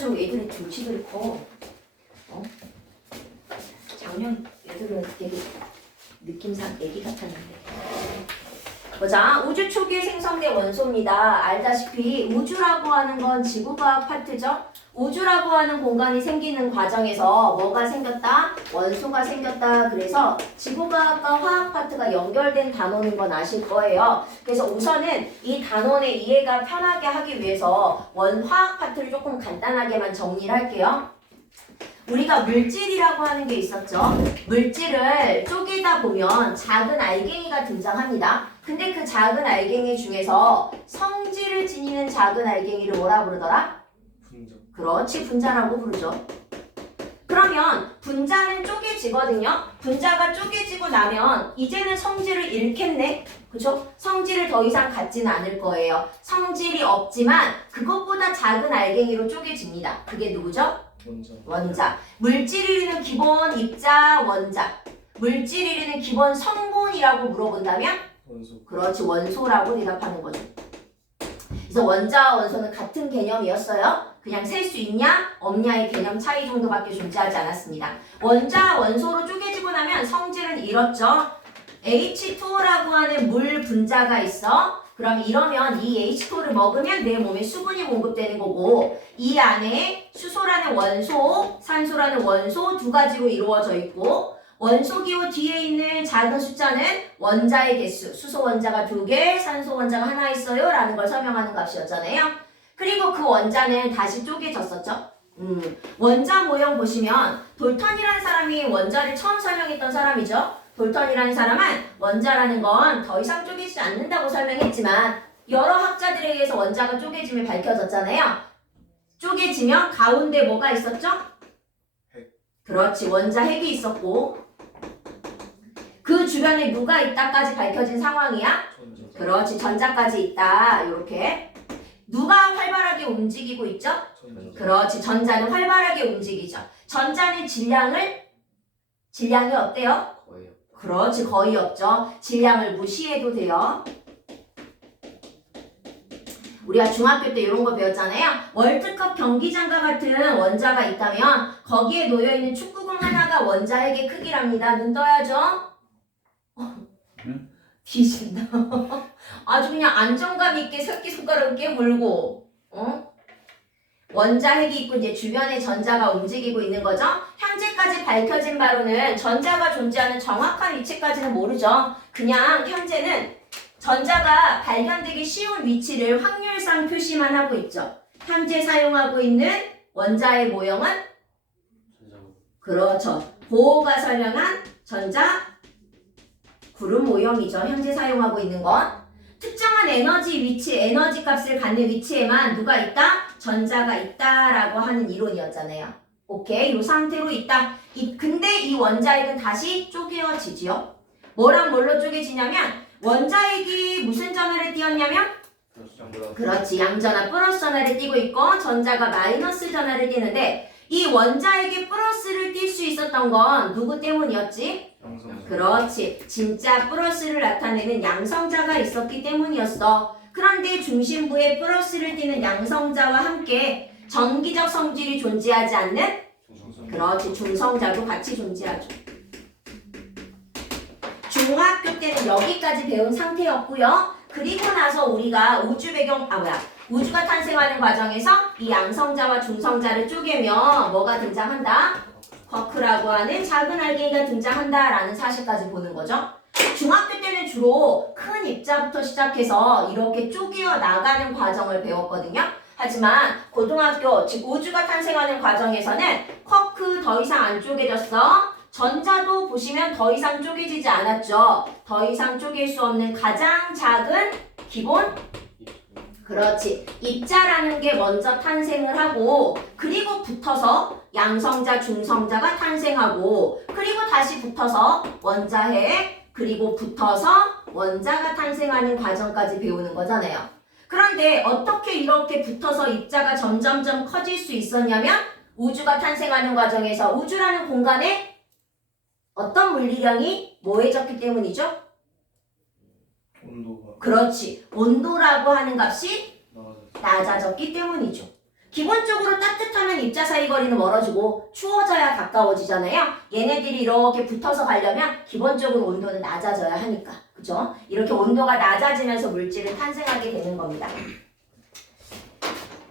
갈수록 애들이 등치들이 커. 작년 애들은 되게 느낌상 애기 같았는데. 보자. 우주 초기에 생성된 원소입니다. 알다시피 우주라고 하는 건 지구과학 파트죠. 우주라고 하는 공간이 생기는 과정에서 뭐가 생겼다? 원소가 생겼다. 그래서 지구과학과 화학 파트가 연결된 단원인 건 아실 거예요. 그래서 우선은 이 단원의 이해가 편하게 하기 위해서 화학 파트를 조금 간단하게만 정리를 할게요. 우리가 물질이라고 하는 게 있었죠. 물질을 쪼개다 보면 작은 알갱이가 등장합니다. 근데 그 작은 알갱이 중에서 성질을 지니는 작은 알갱이를 뭐라 부르더라? 분자. 그렇지, 분자라고 부르죠. 그러면 분자는 쪼개지거든요. 분자가 쪼개지고 나면 이제는 성질을 잃겠네. 그죠? 성질을 더 이상 갖지는 않을 거예요. 성질이 없지만 그것보다 작은 알갱이로 쪼개집니다. 그게 누구죠? 원자. 원자. 물질 이루는 기본 입자 원자. 물질 이루는 기본 성분이라고 물어본다면? 원소. 그렇지, 원소라고 대답하는 거죠. 그래서 원자와 원소는 같은 개념이었어요. 그냥 셀 수 있냐 없냐의 개념 차이 정도밖에 존재하지 않았습니다. 원자와 원소로 쪼개지고 나면 성질은 잃었죠. H2O라고 하는 물 분자가 있어. 그럼 이러면 이 H2O를 먹으면 내 몸에 수분이 공급되는 거고, 이 안에 수소라는 원소, 산소라는 원소 두 가지로 이루어져 있고, 원소 기호 뒤에 있는 작은 숫자는 원자의 개수, 수소 원자가 2개, 산소 원자가 하나 있어요 라는 걸 설명하는 값이었잖아요. 그리고 그 원자는 다시 쪼개졌었죠. 원자 모형 보시면 돌턴이라는 사람이 원자를 처음 설명했던 사람이죠. 돌턴이라는 사람은 원자라는 건 더 이상 쪼개지지 않는다고 설명했지만 여러 학자들에 의해서 원자가 쪼개짐이 밝혀졌잖아요. 쪼개지면 가운데 뭐가 있었죠? 핵. 그렇지, 원자 핵이 있었고 그 주변에 누가 있다까지 밝혀진 상황이야? 전자. 그렇지, 전자까지 있다. 이렇게 누가 활발하게 움직이고 있죠? 전자. 그렇지, 전자는 활발하게 움직이죠. 전자는 질량이 어때요? 거예요. 그렇지, 거의 없죠. 질량을 무시해도 돼요. 우리가 중학교 때 이런 거 배웠잖아요. 월드컵 경기장과 같은 원자가 있다면 거기에 놓여있는 축구공 하나가 원자핵의 크기랍니다. 눈 떠야죠. 뒤진다. 아주 그냥 안정감 있게 새끼손가락을 깨물고 원자핵이 있고 이제 주변에 전자가 움직이고 있는 거죠. 현재까지 밝혀진 바로는 전자가 존재하는 정확한 위치까지는 모르죠. 그냥 현재는 전자가 발견되기 쉬운 위치를 확률상 표시만 하고 있죠. 현재 사용하고 있는 원자의 모형은 전자. 그렇죠. 보호가 설명한 전자 구름 모형이죠. 현재 사용하고 있는 건. 특정한 에너지 위치, 에너지 값을 갖는 위치에만 누가 있다? 전자가 있다라고 하는 이론이었잖아요. 오케이, 이 상태로 있다. 근데 이 원자핵은 다시 쪼개어지지요. 뭐랑 뭘로 쪼개지냐면 원자핵이 무슨 전하를 띄었냐면 그렇지, 양전하 플러스 전하를 띄고 있고 전자가 마이너스 전하를 띄는데 이 원자핵이 플러스를 띌 수 있었던 건 누구 때문이었지? 양성. 그렇지, 진짜 플러스를 나타내는 양성자가 있었기 때문이었어. 그런데 중심부에 플러스를 띠는 양성자와 함께 정기적 성질이 존재하지 않는 그렇지, 중성자도 같이 존재하죠. 중학교 때는 여기까지 배운 상태였고요. 그리고 나서 우리가 우주가 탄생하는 과정에서 이 양성자와 중성자를 쪼개면 뭐가 등장한다? 쿼크라고 하는 작은 알갱이가 등장한다라는 사실까지 보는 거죠. 중학교 때는 주로 큰 입자부터 시작해서 이렇게 쪼개어 나가는 과정을 배웠거든요. 하지만 고등학교, 즉 우주가 탄생하는 과정에서는 쿼크 더 이상 안 쪼개졌어. 전자도 보시면 더 이상 쪼개지지 않았죠. 더 이상 쪼갤 수 없는 가장 작은 기본 그렇지, 입자라는 게 먼저 탄생을 하고 그리고 붙어서 양성자, 중성자가 탄생하고 그리고 다시 붙어서 원자핵 그리고 붙어서 원자가 탄생하는 과정까지 배우는 거잖아요. 그런데 어떻게 이렇게 붙어서 입자가 점점점 커질 수 있었냐면 우주가 탄생하는 과정에서 우주라는 공간에 어떤 물리량이 모여졌기 때문이죠? 온도가 그렇지, 온도라고 하는 값이 낮아졌어요. 낮아졌기 때문이죠. 기본적으로 따뜻하면 입자 사이 거리는 멀어지고 추워져야 가까워지잖아요. 얘네들이 이렇게 붙어서 가려면 기본적으로 온도는 낮아져야 하니까. 그죠? 이렇게 온도가 낮아지면서 물질은 탄생하게 되는 겁니다.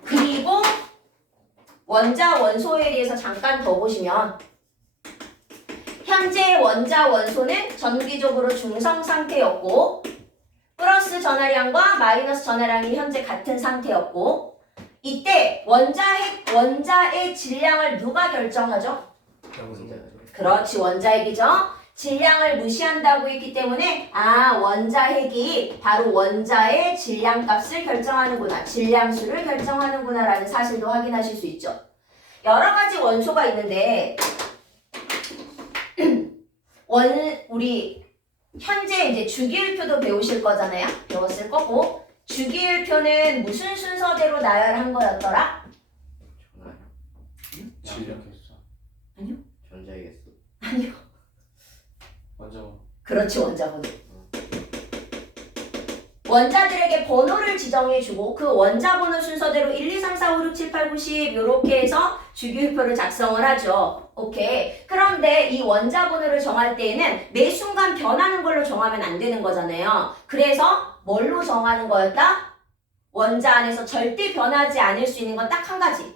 그리고 원자 원소에 대해서 잠깐 더 보시면 현재 원자 원소는 정기적으로 중성 상태였고 플러스 전하량과 마이너스 전하량이 현재 같은 상태였고 이때 원자의 질량을 누가 결정하죠? 그렇지, 원자핵이죠. 질량을 무시한다고 했기 때문에 원자핵이 바로 원자의 질량값을 결정하는구나, 질량수를 결정하는구나 라는 사실도 확인하실 수 있죠. 여러 가지 원소가 있는데 우리 현재 이제 주기율표도 배우실 거잖아요. 배웠을 거고 주기율표는 무슨 순서대로 나열한 거였더라? 질량. 아니요. 전자이겠어. 아니요. 원자번호. 그렇지, 원자번호. 원자들에게 번호를 지정해주고 그 원자번호 순서대로 1, 2, 3, 4, 5, 6, 7, 8, 9, 10 이렇게 해서 주기율표를 작성을 하죠. 오케이. 그런데 이 원자번호를 정할 때에는 매 순간 변하는 걸로 정하면 안 되는 거잖아요. 그래서 뭘로 정하는 거였다? 원자 안에서 절대 변하지 않을 수 있는 건 딱 한 가지.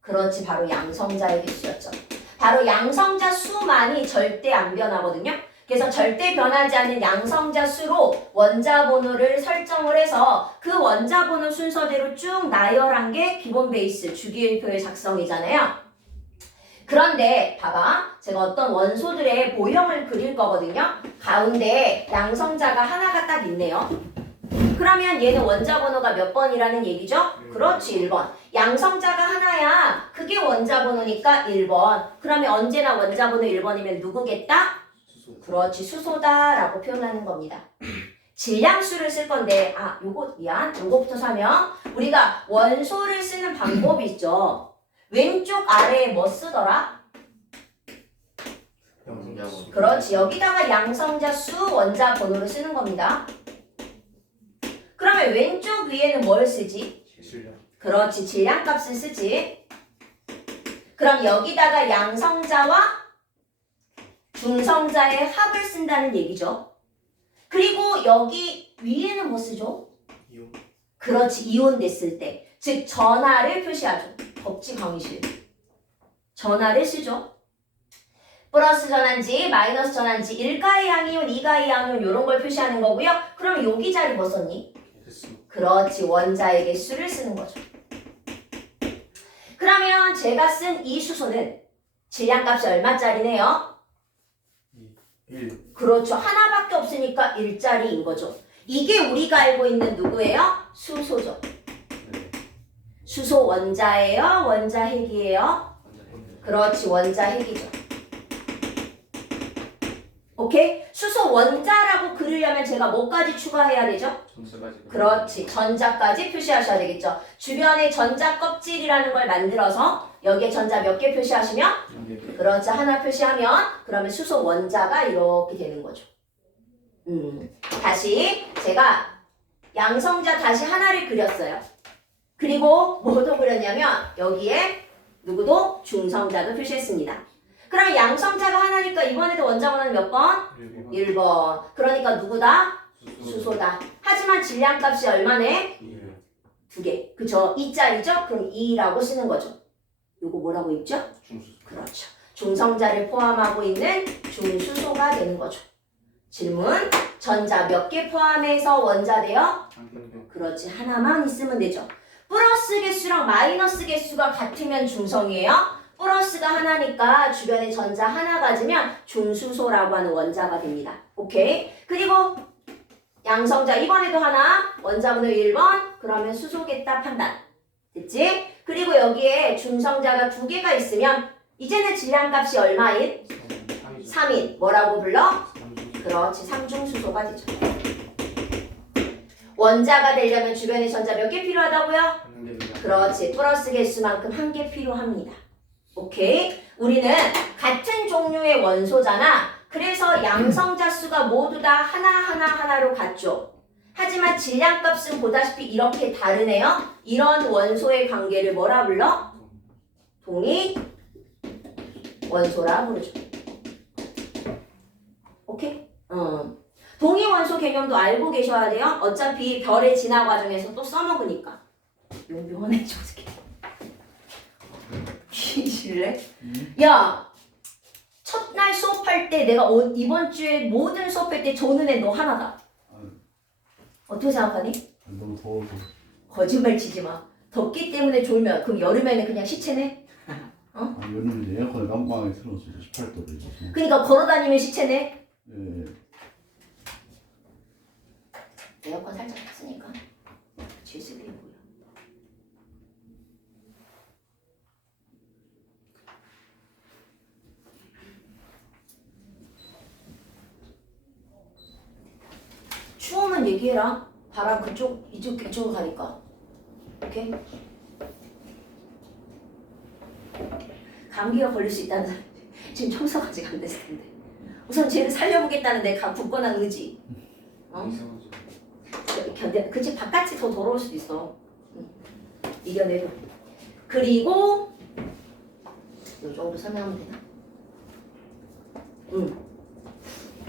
그렇지, 바로 양성자의 개수였죠. 바로 양성자 수만이 절대 안 변하거든요. 그래서 절대 변하지 않는 양성자 수로 원자 번호를 설정을 해서 그 원자 번호 순서대로 쭉 나열한 게 기본 베이스 주기율표의 작성이잖아요. 그런데 봐봐, 제가 어떤 원소들의 모형을 그릴 거거든요. 가운데 양성자가 하나가 딱 있네요. 그러면 얘는 원자 번호가 몇 번이라는 얘기죠? 그렇지, 1번. 양성자가 하나야. 그게 원자 번호니까 1번. 그러면 언제나 원자 번호 1번이면 누구겠다? 그렇지, 수소다라고 표현하는 겁니다. 질량수를 쓸 건데 요거부터 사면 우리가 원소를 쓰는 방법이 있죠. 왼쪽 아래에 뭐 쓰더라? 전자번호. 그렇지, 여기다가 양성자 수 원자 번호를 쓰는 겁니다. 그러면 왼쪽 위에는 뭘 쓰지? 질량. 그렇지, 질량값을 쓰지. 그럼 여기다가 양성자와 중성자의 합을 쓴다는 얘기죠. 그리고 여기 위에는 뭐 쓰죠? 이온. 그렇지, 이온 됐을 때. 즉 전하를 표시하죠. 덥지, 강의실. 전하를 쓰죠. 플러스 전한지 마이너스 전한지 1가의 양이온 2가의 양이온 이런 걸 표시하는 거고요. 그럼 여기 자리 뭐 썼니? 개수. 그렇지, 원자의 개수를 쓰는 거죠. 그러면 제가 쓴 이 수소는 질량값이 얼마짜리네요? 1. 그렇죠. 하나밖에 없으니까 1짜리인 거죠. 이게 우리가 알고 있는 누구예요? 수소죠. 네. 수소 원자예요? 원자핵이에요? 그렇지, 원자핵이죠. 오케이? 수소 원자라고 그리려면 제가 뭐까지 추가해야 되죠? 전자까지. 그렇지, 전자까지 표시하셔야 되겠죠. 주변에 전자 껍질이라는 걸 만들어서 여기에 전자 몇 개 표시하시면 그렇지, 하나 표시하면 그러면 수소 원자가 이렇게 되는 거죠. 다시 제가 양성자 다시 하나를 그렸어요. 그리고 뭐도 그렸냐면 여기에 누구도 중성자도 표시했습니다. 그럼 양성자가 하나니까 이번에도 원자 번호는 몇 번? 1번. 그러니까 누구다? 수소다. 하지만 질량값이 얼마네? 2개. 그쵸? 2짜리죠? 그럼 2라고 쓰는 거죠. 요거 뭐라고 읽죠? 중수. 그렇죠. 중성자를 포함하고 있는 중수소가 되는 거죠. 질문. 전자 몇 개 포함해서 원자 돼요? 그렇지. 하나만 있으면 되죠. 플러스 개수랑 마이너스 개수가 같으면 중성이에요. 플러스가 하나니까 주변에 전자 하나 가지면 중수소라고 하는 원자가 됩니다. 오케이? 그리고 양성자 이번에도 하나, 원자 번호 1번, 그러면 수소겠다 판단. 됐지? 그리고 여기에 중성자가 2개가 있으면 이제는 질량값이 얼마인? 3인. 뭐라고 불러? 그렇지, 삼중수소가 되죠. 원자가 되려면 주변에 전자 몇 개 필요하다고요? 그렇지, 플러스 개수만큼 1개 필요합니다. 오케이? 우리는 같은 종류의 원소잖아. 그래서 양성자 수가 모두 다 하나로 같죠. 하지만 질량값은 보다시피 이렇게 다르네요. 이런 원소의 관계를 뭐라 불러? 동위 원소라 부르죠. 오케이? 동위 원소 개념도 알고 계셔야 돼요. 어차피 별의 진화 과정에서 또 써먹으니까. 용병하네 저 새끼. 귀실래? 야, 첫날 수업할 때 내가 이번 주에 모든 수업할 때 조는 애 너 하나다. 어떻게 생각하니? 너무 더워서. 거짓말 치지 마. 덥기 때문에 졸면 그럼 여름에는 그냥 시체네? 여름에 에어컨을 난방에 틀어서 18도로 있어서. 그러니까 걸어다니면 시체네? 예. 에어컨 살짝 탔으니까 질색이 보여. 추우면 얘기해라. 바람 그쪽 이쪽으로 가니까. 오케이? 감기가 걸릴 수 있다는 사람 지금 청소가 아직 안 됐을 텐데. 우선 쟤를 살려보겠다는 내 굳건한 의지. 그치 바깥이 더 더러울 수도 있어. 이겨내고. 그리고 이 정도 설명하면 되나?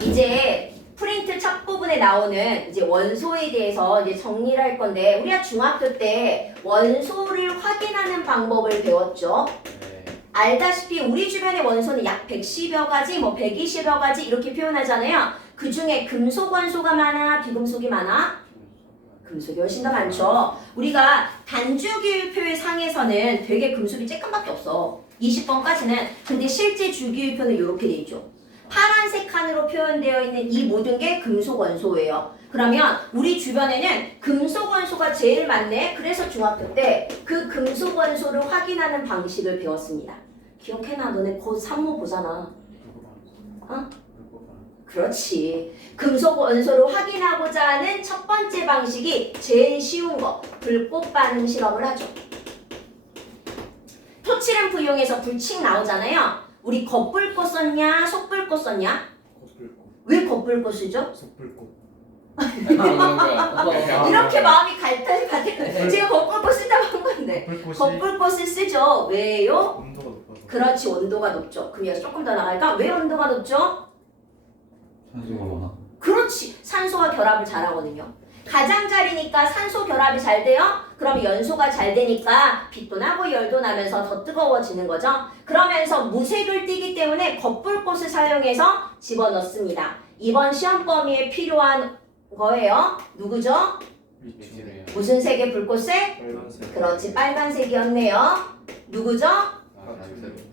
이제 프린트 첫 부분에 나오는 이제 원소에 대해서 이제 정리를 할 건데 우리가 중학교 때 원소를 확인하는 방법을 배웠죠. 알다시피 우리 주변의 원소는 약 110여 가지, 뭐 120여 가지 이렇게 표현하잖아요. 그 중에 금속 원소가 많아, 비금속이 많아? 금속이 훨씬 더 많죠. 우리가 단주기율표의 상에서는 되게 금속이 쬐끔밖에 없어. 20번까지는. 근데 실제 주기율표는 이렇게 돼 있죠. 파란색 칸으로 표현되어 있는 이 모든 게 금속 원소예요. 그러면 우리 주변에는 금속 원소가 제일 많네. 그래서 중학교 때 그 금속 원소를 확인하는 방식을 배웠습니다. 기억해놔. 너네 곧 산모 보잖아. 어? 그렇지. 금속 원소를 확인하고자 하는 첫 번째 방식이 제일 쉬운 거. 불꽃 반응 실험을 하죠. 토치램프 이용해서 불칙 나오잖아요. 우리 겉불꽃 썼냐? 속불꽃 썼냐? 왜 겉불꽃 쓰죠? 속불꽃. 이렇게 마음이 갈등이 지금 겉불꽃 쓴다고 한 건데 겉불꽃을 쓰죠. 왜요? 온도가 높아서. 그렇지. 온도가 높죠. 그럼 여기서 조금 더 나갈까? 왜 온도가 높죠? 산소가 많아. 그렇지. 산소와 결합을 잘하거든요. 가장자리니까 산소 결합이 잘 돼요. 그럼 연소가 잘 되니까 빛도 나고 열도 나면서 더 뜨거워지는 거죠. 그러면서 무색을 띠기 때문에 겉불꽃을 사용해서 집어넣습니다. 이번 시험 범위에 필요한 거예요. 누구죠? 리튬이에요. 무슨 색의 불꽃색? 빨간색. 그렇지. 빨간색이었네요. 누구죠?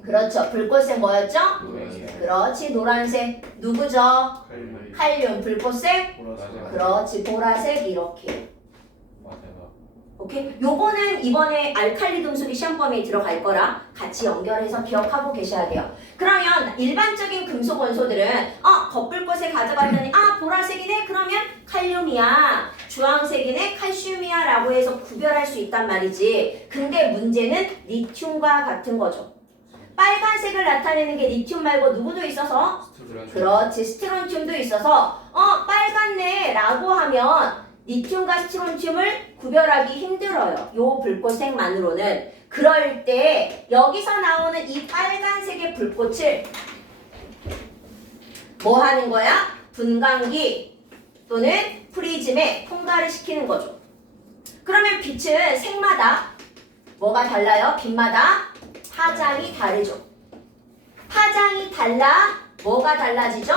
그렇죠. 불꽃색 뭐였죠? 노란색. 그렇지. 노란색. 누구죠? 칼륨. 불꽃색? 보라색. 그렇지. 보라색. 이렇게. 맞아요. 오케이? 요거는 이번에 알칼리 금속이 시험 범위에 들어갈 거라 같이 연결해서 기억하고 계셔야 돼요. 그러면 일반적인 금속 원소들은 겉불꽃에 가져갔더니 보라색이네? 그러면 칼륨이야. 주황색이네? 칼슘이야 라고 해서 구별할 수 있단 말이지. 근데 문제는 리튬과 같은 거죠. 빨간색을 나타내는 게 리튬 말고 누구도 있어서? 그렇지. 스트론튬도 있어서 빨갛네 라고 하면 리튬과 스트론튬을 구별하기 힘들어요. 요 불꽃색만으로는. 그럴 때 여기서 나오는 이 빨간색의 불꽃을 뭐 하는 거야? 분광기 또는 프리즘에 통과를 시키는 거죠. 그러면 빛은 색마다 뭐가 달라요? 빛마다 파장이 다르죠. 파장이 달라 뭐가 달라지죠?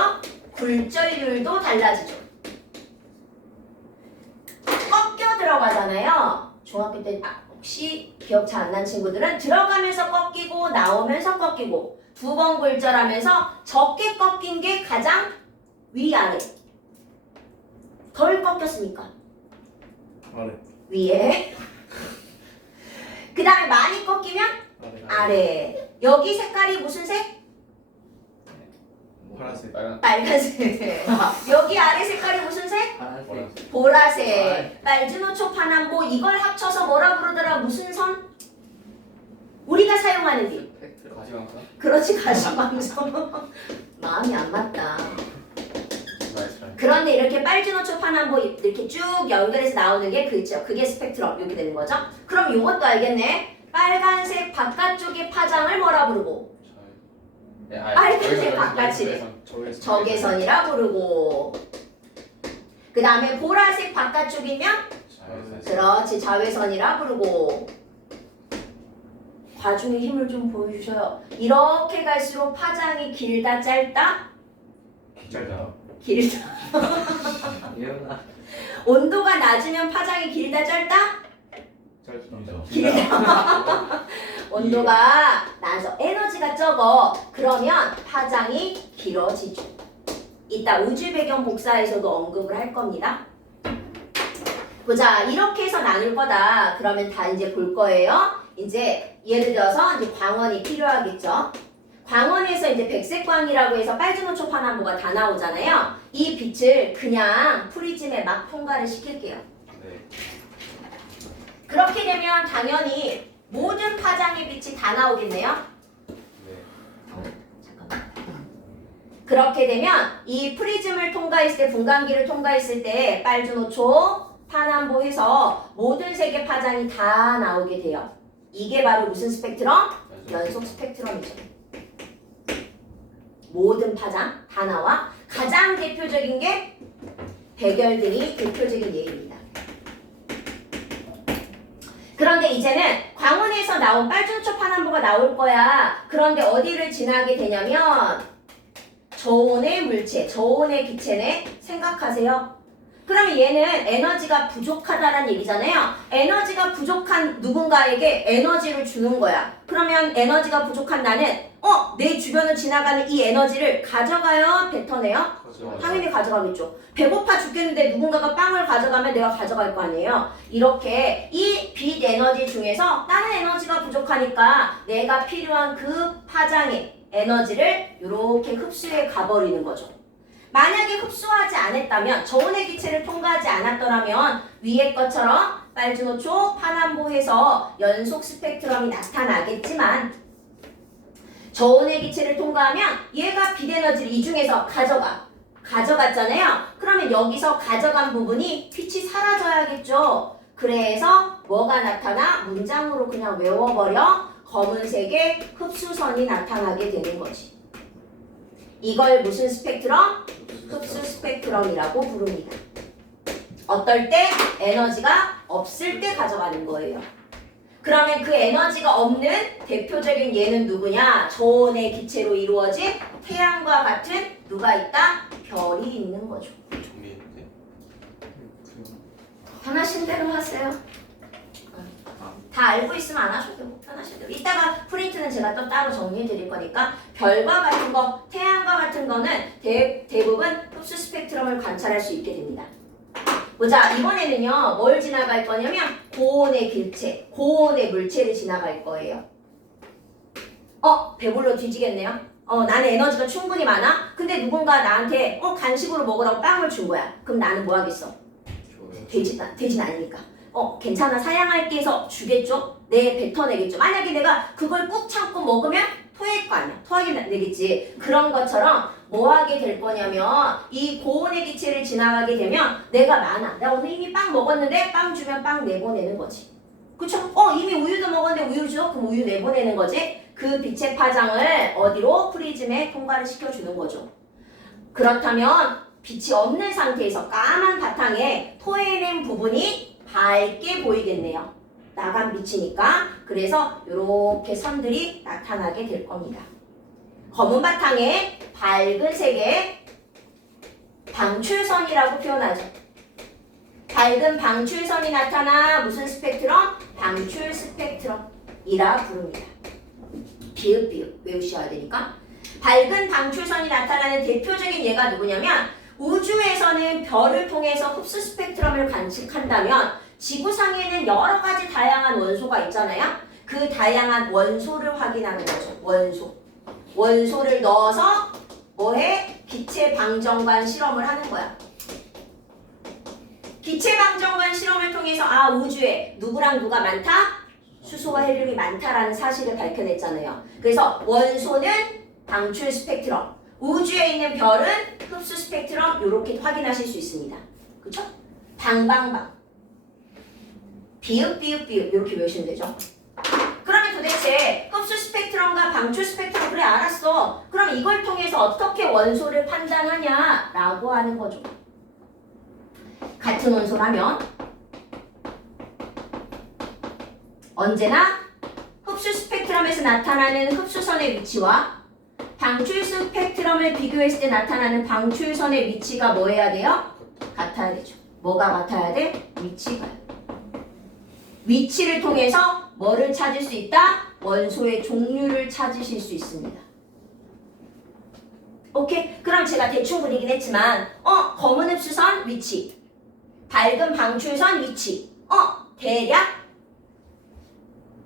굴절률도 달라지죠. 꺾여 들어가잖아요. 중학교 때 혹시 기억 잘 안 난 친구들은 들어가면서 꺾이고 나오면서 꺾이고 두 번 굴절하면서 적게 꺾인 게 가장 위아래. 덜 꺾였으니까 아래. 위에. 그 다음에 많이 꺾이면 아래. 여기 색깔이 무슨 색? 파란색. 빨간색. 여기 아래 색깔이 무슨 색? 보라색. 보라색. 빨주노초 파남보 이걸 합쳐서 뭐라 부르더라? 무슨 선? 우리가 사용하는 빛. 가시광선. 그렇지. 가시방석. 마음이 안 맞다. 나이스라인. 그런데 이렇게 빨주노초 파남보 이렇게 쭉 연결해서 나오는 게 그죠? 그게 스펙트럼 이렇게 되는 거죠. 그럼 이것도 알겠네. 빨간색 바깥쪽의 파장을 뭐라 부르고? 빨간색 바깥이 적외선이라 부르고. 그 다음에 보라색 바깥쪽이면 그렇지 자외선이라 부르고. 과중의 힘을 좀 보여주셔요. 이렇게 갈수록 파장이 길다 짧다? 짧다. 길다. 예은아. 온도가 낮으면 파장이 길다 짧다? 짧다. 길다. 온도가 낮아. 에너지가 적어. 그러면 파장이 길어지죠. 이따 우주 배경 복사에서도 언급을 할 겁니다. 보자. 이렇게 해서 나눌 거다. 그러면 다 이제 볼 거예요. 이제 예를 들어서 이제 광원이 필요하겠죠. 광원에서 이제 백색광이라고 해서 빨주노초 파남보가 다 나오잖아요. 이 빛을 그냥 프리즘에 막 통과를 시킬게요. 네. 그렇게 되면 당연히 모든 파장의 빛이 다 나오겠네요. 네. 잠깐만. 그렇게 되면 이 프리즘을 통과했을 때, 분광기를 통과했을 때 빨주노초, 파남보 해서 모든 색의 파장이 다 나오게 돼요. 이게 바로 무슨 스펙트럼? 연속 스펙트럼이죠. 모든 파장 다 나와. 가장 대표적인 게 백열등이 대표적인 예입니다. 그런데 이제는 광원에서 나온 빨주노초 파남보가 나올 거야. 그런데 어디를 지나게 되냐면 저온의 물체, 저온의 기체네. 생각하세요. 그러면 얘는 에너지가 부족하다는 얘기잖아요. 에너지가 부족한 누군가에게 에너지를 주는 거야. 그러면 에너지가 부족한 나는 내 주변을 지나가는 이 에너지를 가져가요? 뱉어내요? 당연히 가져가겠죠. 배고파 죽겠는데 누군가가 빵을 가져가면 내가 가져갈 거 아니에요. 이렇게 이 빛 에너지 중에서 다른 에너지가 부족하니까 내가 필요한 그 파장의 에너지를 이렇게 흡수해 가버리는 거죠. 만약에 흡수하지 않았다면, 저온의 기체를 통과하지 않았더라면 위의 것처럼 빨주노초, 파남보해서 연속 스펙트럼이 나타나겠지만 저온의 기체를 통과하면 얘가 빛 에너지를 이 중에서 가져갔잖아요. 그러면 여기서 가져간 부분이 빛이 사라져야겠죠. 그래서 뭐가 나타나? 문장으로 그냥 외워버려. 검은색의 흡수선이 나타나게 되는 거지. 이걸 무슨 스펙트럼? 흡수 스펙트럼이라고 부릅니다. 어떨 때? 에너지가 없을 때 가져가는 거예요. 그러면 그 에너지가 없는 대표적인 예는 누구냐? 저온의 기체로 이루어진 태양과 같은 누가 있다? 별이 있는 거죠. 정리했는데. 편하신 대로 하세요. 다 알고 있으면 안 하셔도 되고 편하신 대로. 이따가 프린트는 제가 또 따로 정리해 드릴 거니까 별과 같은 거, 태양과 같은 거는 대부분 흡수 스펙트럼을 관찰할 수 있게 됩니다. 보자. 이번에는요. 뭘 지나갈 거냐면 고온의 기체, 고온의 물체를 지나갈 거예요. 배불러 뒤지겠네요. 나는 에너지가 충분히 많아. 근데 누군가 나한테 간식으로 먹으라고 빵을 준 거야. 그럼 나는 뭐 하겠어? 되진 않으니까. 괜찮아 사양할게 해서 주겠죠? 뱉어내겠죠. 만약에 내가 그걸 꾹 참고 먹으면 토할 거 아니야. 토하게 되겠지. 그런 것처럼 뭐 하게 될 거냐면 이 고온의 기체를 지나가게 되면 내가 많아. 내가 오늘 이미 빵 먹었는데 빵 주면 빵 내보내는 거지. 그쵸? 이미 우유도 먹었는데 우유 줘? 그럼 우유 내보내는 거지. 그 빛의 파장을 어디로? 프리즘에 통과를 시켜주는 거죠. 그렇다면 빛이 없는 상태에서 까만 바탕에 토해낸 부분이 밝게 보이겠네요. 나간 빛이니까. 그래서 이렇게 선들이 나타나게 될 겁니다. 검은 바탕에 밝은 색의 방출선이라고 표현하죠. 밝은 방출선이 나타나 무슨 스펙트럼? 방출 스펙트럼이라 부릅니다. 비읍 외우셔야 되니까. 밝은 방출선이 나타나는 대표적인 예가 누구냐면 우주에서는 별을 통해서 흡수 스펙트럼을 관측한다면 지구상에는 여러 가지 다양한 원소가 있잖아요. 그 다양한 원소를 확인하는 거죠. 원소를 넣어서 뭐해? 기체 방정관 실험을 하는 거야. 기체 방정관 실험을 통해서 우주에 누구랑 누가 많다? 수소와 헬륨이 많다라는 사실을 밝혀냈잖아요. 그래서 원소는 방출 스펙트럼, 우주에 있는 별은 흡수 스펙트럼 이렇게 확인하실 수 있습니다. 그쵸? 방방방. 비읍비읍비읍 이렇게 외우시면 되죠. 그러면 도대체 흡수 스펙트럼과 방출 스펙트럼 그래 알았어. 그럼 이걸 통해서 어떻게 원소를 판단하냐라고 하는 거죠. 같은 원소라면 언제나 흡수 스펙트럼에서 나타나는 흡수선의 위치와 방출 스펙트럼을 비교했을 때 나타나는 방출선의 위치가 뭐 해야 돼요? 같아야 되죠. 뭐가 같아야 돼? 위치가요. 위치를 통해서 뭐를 찾을 수 있다? 원소의 종류를 찾으실 수 있습니다. 오케이? 그럼 제가 대충 그리긴 했지만 검은 흡수선 위치, 밝은 방출선 위치 대략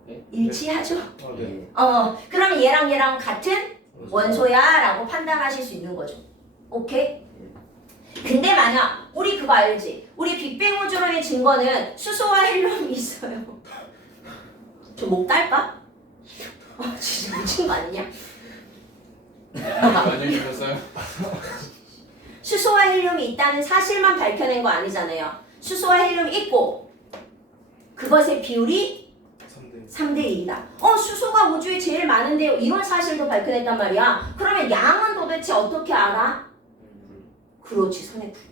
네? 일치하죠? 네. 그러면 얘랑 같은 원소야 라고 판단하실 수 있는 거죠. 오케이? 근데 만약 우리 그거 알지? 우리 빅뱅 우주론의 증거는 수소와 헬륨이 있어요. 저 목 딸까? 진짜 미친 거 아니냐? 완전히 보셨어요? 수소와 헬륨이 있다는 사실만 밝혀낸 거 아니잖아요. 수소와 헬륨이 있고 그것의 비율이 3대 1이다. 수소가 우주에 제일 많은데요. 이런 사실도 밝혀냈단 말이야. 그러면 양은 도대체 어떻게 알아? 그렇지, 손에 불.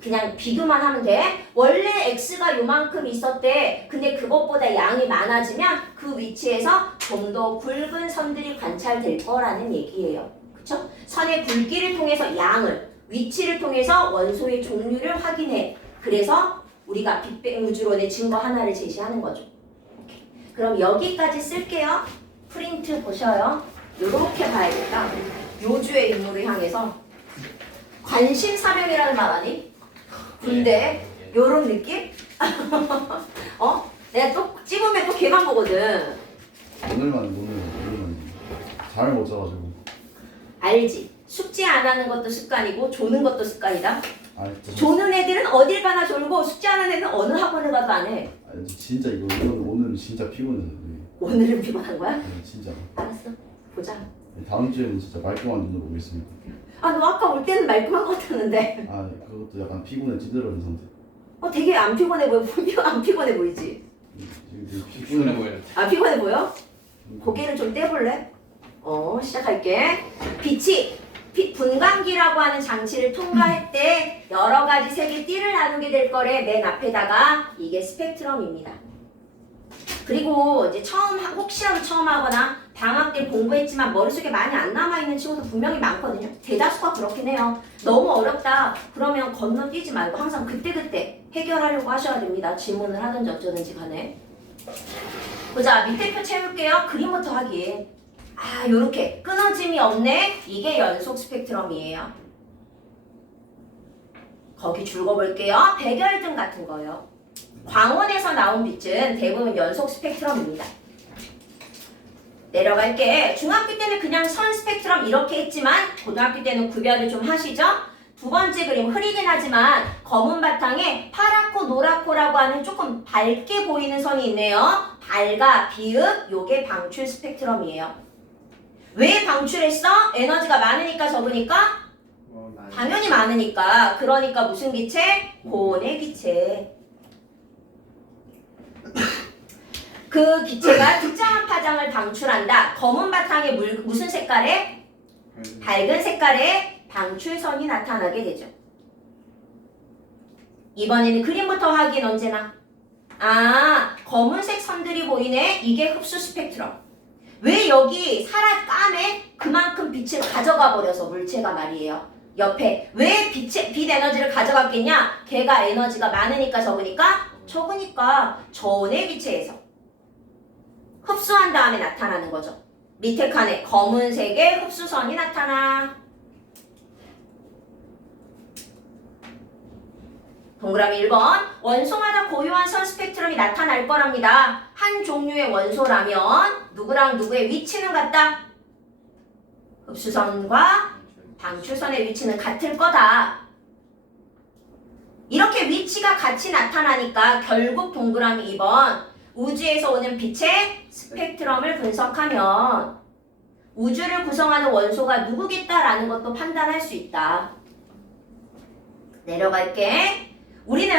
그냥 비교만 하면 돼. 원래 X가 요만큼 있었대. 근데 그것보다 양이 많아지면 그 위치에서 좀 더 굵은 선들이 관찰될 거라는 얘기예요. 그쵸? 선의 굵기를 통해서 양을, 위치를 통해서 원소의 종류를 확인해. 그래서 우리가 빅뱅 우주론의 증거 하나를 제시하는 거죠. 오케이. 그럼 여기까지 쓸게요. 프린트 보셔요. 요렇게 봐야겠다. 요주의 인물을 향해서. 관심사명이라는 말 아니? 군대 요런 느낌? 내가 또 찝으면 또 걔만 보거든. 오늘만 잠을 못 자가지고. 알지? 숙제 안 하는 것도 습관이고 조는 것도 습관이다. 진짜. 조는 애들은 어딜 가나 졸고 숙제 하는 애들은 어느 학원을 가도 안 해. 진짜 이건 오늘 진짜 피곤해서. 오늘은 피곤한 거야? 진짜. 알았어. 보자. 다음 주에는 진짜 말끔한 눈으로 오겠습니다. 너 아까 올 때는 말끔한 것 같았는데. 그것도 약간 피곤해 찌들어진 상태. 되게 안 피곤해 보여. 안 피곤해 보이지? 피곤해 보이는데. 피곤해 보여? 고개를 좀 떼볼래? 시작할게. 빛이 분광기라고 하는 장치를 통과할 때 여러 가지 색의 띠를 나누게 될 거래. 맨 앞에다가 이게 스펙트럼입니다. 그리고 이제 혹시라도 처음 하거나 방학 때 공부했지만 머릿속에 많이 안 남아있는 친구도 분명히 많거든요. 대다수가 그렇긴 해요. 너무 어렵다. 그러면 건너뛰지 말고 항상 그때그때 해결하려고 하셔야 됩니다. 질문을 하든지 어쩌든지 간에. 보자. 밑에 표 채울게요. 그림부터 하기. 요렇게 끊어짐이 없네. 이게 연속 스펙트럼이에요. 거기 줄거볼게요. 백열등 같은 거요. 광원에서 나온 빛은 대부분 연속 스펙트럼입니다. 내려갈게. 중학교 때는 그냥 선 스펙트럼 이렇게 했지만 고등학교 때는 구별을 좀 하시죠? 두 번째 그림 흐리긴 하지만 검은 바탕에 파랗고 노랗고라고 하는 조금 밝게 보이는 선이 있네요. 밝아, 비읍, 요게 방출 스펙트럼이에요. 왜 방출했어? 에너지가 많으니까 적으니까? 당연히 많으니까. 그러니까 무슨 기체? 고온의 기체. 그 기체가 특정한 파장을 방출한다. 검은 바탕에 무슨 색깔에? 밝은 색깔의 방출선이 나타나게 되죠. 이번에는 그림부터 확인 언제나. 검은색 선들이 보이네. 이게 흡수 스펙트럼. 왜 여기 까매? 그만큼 빛을 가져가 버려서 물체가 말이에요. 옆에 왜 빛 에너지를 가져갔겠냐? 걔가 에너지가 많으니까 적으니까? 적으니까 저온의 기체에서 흡수한 다음에 나타나는 거죠. 밑에 칸에 검은색의 흡수선이 나타나. 동그라미 1번. 원소마다 고유한 선 스펙트럼이 나타날 거랍니다. 한 종류의 원소라면 누구랑 누구의 위치는 같다. 흡수선과 방출선의 위치는 같을 거다. 이렇게 위치가 같이 나타나니까 결국 동그라미 2번. 우주에서 오는 빛의 스펙트럼을 분석하면 우주를 구성하는 원소가 누구겠다라는 것도 판단할 수 있다. 내려갈게. 우리는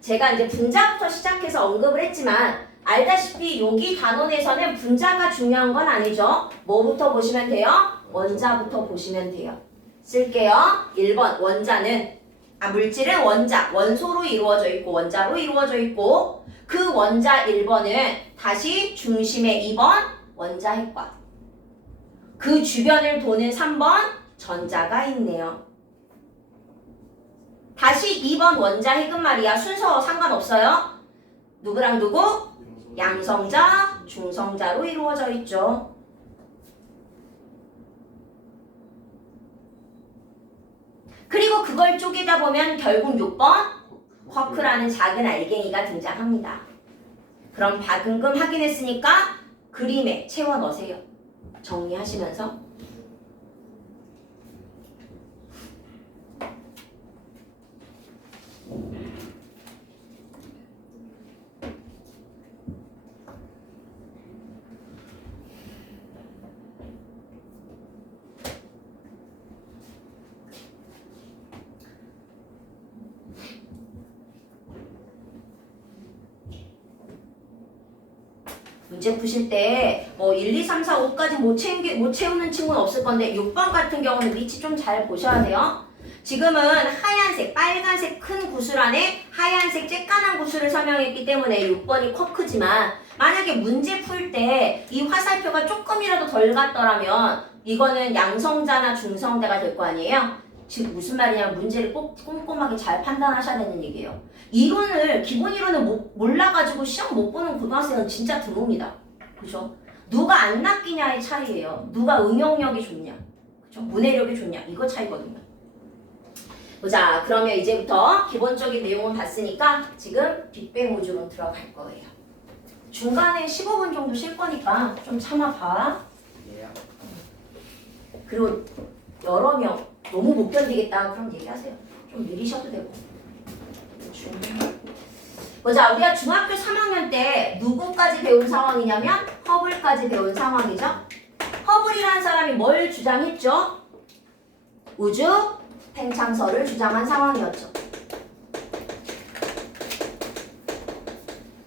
제가 이제 분자부터 시작해서 언급을 했지만 알다시피 여기 단원에서는 분자가 중요한 건 아니죠. 뭐부터 보시면 돼요? 원자부터 보시면 돼요. 쓸게요. 1번 원자는 물질은 원자, 원소로 이루어져 있고 원자로 이루어져 있고 그 원자 1번은 다시 중심의 2번 원자핵과 그 주변을 도는 3번 전자가 있네요. 다시 2번 원자핵은 말이야. 순서 상관없어요. 누구랑 누구? 양성자, 중성자로 이루어져 있죠. 그리고 그걸 쪼개다 보면 결국 6번 쿼크라는 작은 알갱이가 등장합니다. 그럼 박은금 확인했으니까 그림에 채워 넣으세요. 정리하시면서. 문제 푸실 때 뭐 1, 2, 3, 4, 5까지 못 채우는 친구는 없을 건데 6번 같은 경우는 위치 좀 잘 보셔야 돼요. 지금은 하얀색, 빨간색 큰 구슬 안에 하얀색 쬐깐한 구슬을 설명했기 때문에 6번이 쿼크지만 만약에 문제 풀 때 이 화살표가 조금이라도 덜 갔더라면 이거는 양성자나 중성자가 될 거 아니에요? 지금 무슨 말이냐면 문제를 꼭 꼼꼼하게 잘 판단하셔야 되는 얘기예요. 이론을 기본 이론을 몰라가지고 시험 못 보는 고등학생은 진짜 드뭅니다. 그죠? 누가 안 낚이냐의 차이예요. 누가 응용력이 좋냐, 그죠? 문해력이 좋냐 이거 차이거든요. 보자. 그러면 이제부터 기본적인 내용을 봤으니까 지금 빅뱅 우주로 들어갈 거예요. 중간에 15분 정도 쉴 거니까 좀 참아봐. 그리고 여러 명 너무 못 견디겠다 그럼 얘기하세요. 좀 미리 쉬어도 되고. 보자. 우리가 중학교 3학년 때 누구까지 배운 상황이냐면 허블까지 배운 상황이죠. 허블이라는 사람이 뭘 주장했죠? 우주 팽창설을 주장한 상황이었죠.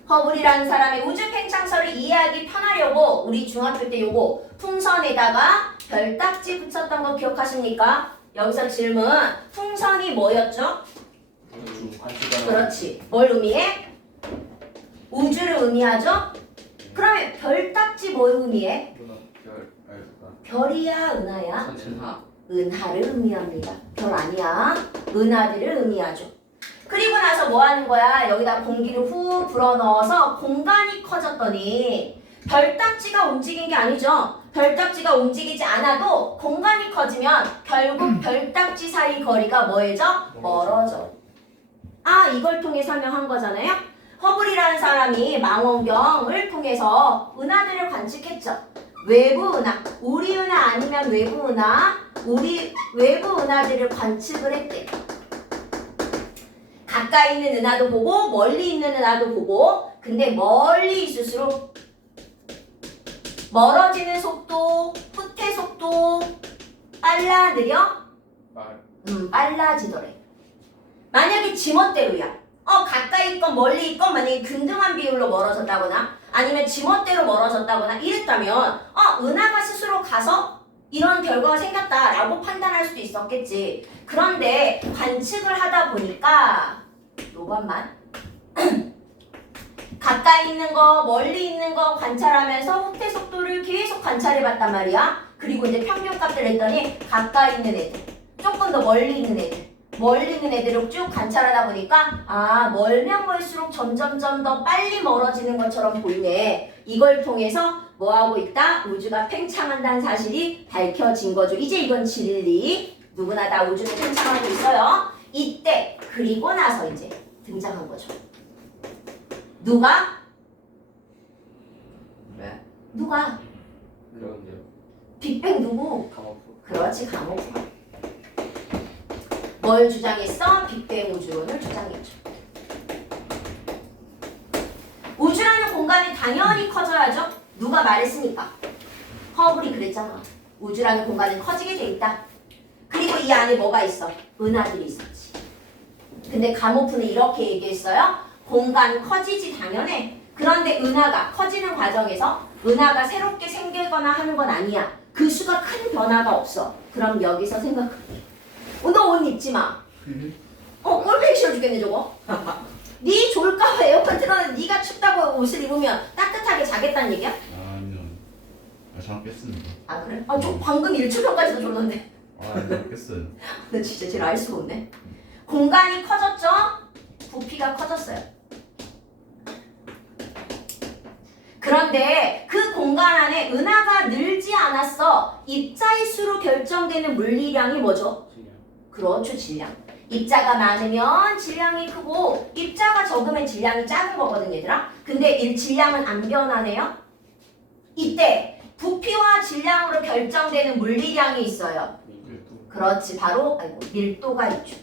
허블이라는 사람의 우주 팽창설을 이해하기 편하려고 우리 중학교 때 요거 풍선에다가 별딱지 붙였던 거 기억하십니까? 여기서 질문. 풍선이 뭐였죠? 그렇지. 뭘 의미해? 우주를 의미하죠? 그러면 별딱지 뭘 의미해? 별이야, 은하야? 은하를 의미합니다. 별 아니야. 은하들을 의미하죠. 그리고 나서 뭐 하는 거야? 여기다 공기를 후 불어넣어서 공간이 커졌더니 별딱지가 움직인 게 아니죠. 별딱지가 움직이지 않아도 공간이 커지면 결국 별딱지 사이 거리가 뭐해져? 멀어져. 이걸 통해 설명한 거잖아요. 허블이라는 사람이 망원경을 통해서 은하들을 관측했죠. 외부 은하, 우리 은하 아니면 외부 은하, 우리 외부 은하들을 관측을 했대. 가까이 있는 은하도 보고 멀리 있는 은하도 보고. 근데 멀리 있을수록 멀어지는 속도, 후퇴 속도 빨라 느려? 빨라지더래. 만약에 지멋대로야. 가까이 있건 멀리 있건 만약에 균등한 비율로 멀어졌다거나 아니면 지멋대로 멀어졌다거나 이랬다면 은하가 스스로 가서 이런 결과가 생겼다라고 판단할 수도 있었겠지. 그런데 관측을 하다 보니까 요것만 가까이 있는 거 멀리 있는 거 관찰하면서 후퇴 속도를 계속 관찰해봤단 말이야. 그리고 이제 평균값을 냈더니 가까이 있는 애들, 조금 더 멀리 있는 애들, 멀리 있는 애들을 쭉 관찰하다 보니까 멀면 멀수록 점점점 더 빨리 멀어지는 것처럼 보이네. 이걸 통해서 뭐하고 있다? 우주가 팽창한다는 사실이 밝혀진 거죠. 이제 이건 진리. 누구나 다 우주는 팽창하고 있어요. 이때 그리고 나서 이제 등장한 거죠. 누가? 네. 누가? 그런데요. 빅뱅 누구? 감옥. 그렇지, 감옥. 뭘 주장했어? 빅뱅 우주론을 주장했죠. 우주라는 공간이 당연히 커져야죠. 누가 말했으니까. 허블이 그랬잖아. 우주라는 공간은 커지게 돼 있다. 그리고 이 안에 뭐가 있어? 은하들이 있었지. 근데 가모프는 이렇게 얘기했어요. 공간 커지지 당연해. 그런데 은하가 커지는 과정에서 은하가 새롭게 생기거나 하는 건 아니야. 그 수가 큰 변화가 없어. 그럼 여기서 생각해. 너 옷 입지 마. 꼴보기 싫어 죽겠네 저거. 네 졸까봐 에어컨 틀어놨는데 네가 춥다고 옷을 입으면 따뜻하게 자겠다는 얘기야? 아니요. 잠 깼습니다. 아 그래? 저 방금 1초 전까지도 졸렸는데. 잠 깼어요. 나 진짜 제일 알 수가 없네. 공간이 커졌죠? 부피가 커졌어요. 그런데 그 공간 안에 은하가 늘지 않았어. 입자의 수로 결정되는 물리량이 뭐죠? 질량. 그렇죠, 질량. 입자가 많으면 질량이 크고 입자가 적으면 질량이 작은 거거든 얘들아. 근데 질량은 안 변하네요. 이때 부피와 질량으로 결정되는 물리량이 있어요. 밀도. 그렇지, 바로 밀도가 있죠.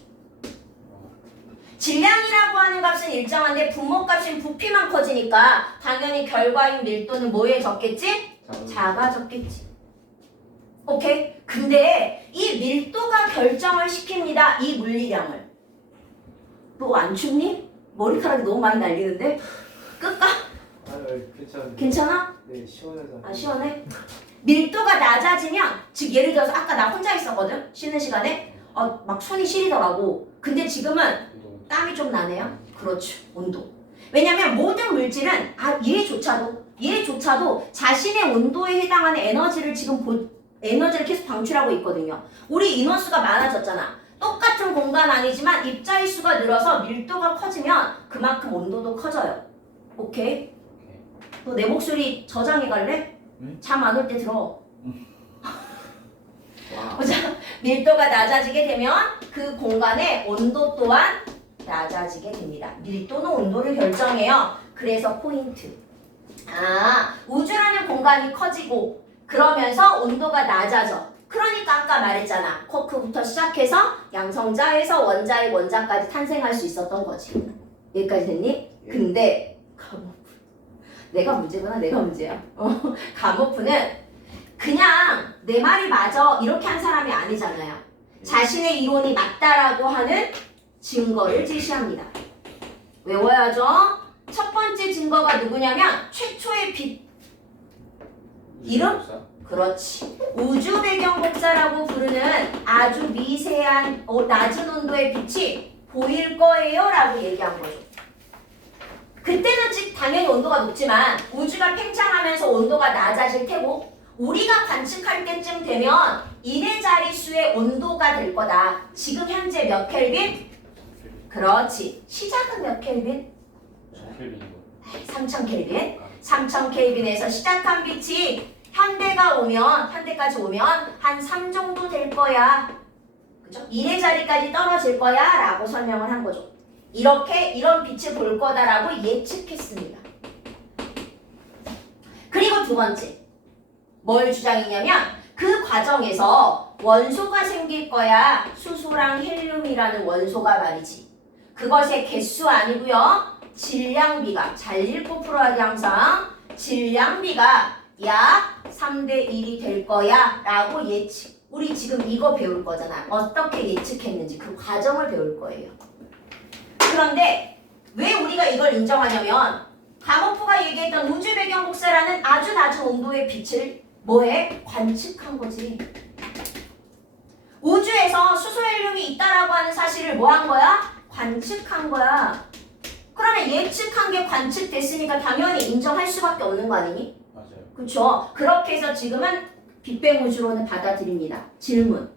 질량이라고 하는 값은 일정한데 분모값인 부피만 커지니까 당연히 결과인 밀도는 뭐에 적겠지? 작아졌겠지. 오케이? 근데 이 밀도가 결정을 시킵니다. 이 물리량을. 너 안 춥니? 머리카락이 너무 많이 날리는데? 끌까? 괜찮은데. 괜찮아? 네, 시원해서. 아 시원해? 밀도가 낮아지면 즉 예를 들어서 아까 나 혼자 있었거든? 쉬는 시간에 막 손이 시리더라고. 근데 지금은 땀이 좀 나네요. 그렇죠. 온도. 왜냐면 모든 물질은 얘조차도 자신의 온도에 해당하는 에너지를 에너지를 계속 방출하고 있거든요. 우리 인원수가 많아졌잖아. 똑같은 공간 아니지만 입자의 수가 늘어서 밀도가 커지면 그만큼 온도도 커져요. 오케이? 너 내 목소리 저장해 갈래? 네? 잠 안 올 때 들어. 와. 보자. 밀도가 낮아지게 되면 그 공간의 온도 또한 낮아지게 됩니다. 밀도는 온도를 결정해요. 그래서 포인트. 우주라는 공간이 커지고 그러면서 온도가 낮아져. 그러니까 아까 말했잖아. 쿼크부터 시작해서 양성자에서 원자의 원자까지 탄생할 수 있었던 거지. 여기까지 됐니? 근데 가모프. 내가 문제구나. 내가 문제야. 가모프는 그냥 내 말이 맞아 이렇게 한 사람이 아니잖아요. 자신의 이론이 맞다라고 하는 증거를 제시합니다. 외워야죠. 첫 번째 증거가 누구냐면 최초의 빛. 이름? 그렇지. 우주 배경 복사라고 부르는 아주 미세한 낮은 온도의 빛이 보일 거예요 라고 얘기한 거죠. 그때는 즉 당연히 온도가 높지만 우주가 팽창하면서 온도가 낮아질 테고 우리가 관측할 때쯤 되면 1의 자릿수의 온도가 될 거다. 지금 현재 몇 켈빈? 그렇지. 시작은 몇 켈빈? 3000켈빈. 3000켈빈에서 시작한 빛이 현대까지 오면 한 3 정도 될 거야. 그죠? 1의 자리까지 떨어질 거야 라고 설명을 한 거죠. 이런 빛을 볼 거다라고 예측했습니다. 그리고 두 번째. 뭘 주장했냐면 그 과정에서 원소가 생길 거야. 수소랑 헬륨이라는 원소가 말이지. 그것의 개수 아니고요. 질량비가 잘 읽고 풀어야 돼 항상. 질량비가 약 3대 1이 될 거야 라고 예측. 우리 지금 이거 배울 거잖아. 어떻게 예측했는지 그 과정을 배울 거예요. 그런데 왜 우리가 이걸 인정하냐면 가모프가 얘기했던 우주 배경 복사라는 아주 낮은 온도의 빛을 뭐해? 관측한 거지. 우주에서 수소 헬륨이 있다라고 하는 사실을 뭐 한 거야? 관측한 거야. 그러면 예측한 게 관측됐으니까 당연히 인정할 수밖에 없는 거 아니니? 맞아요. 그렇죠. 그렇게 해서 지금은 빅뱅 우주론을 받아들입니다. 질문.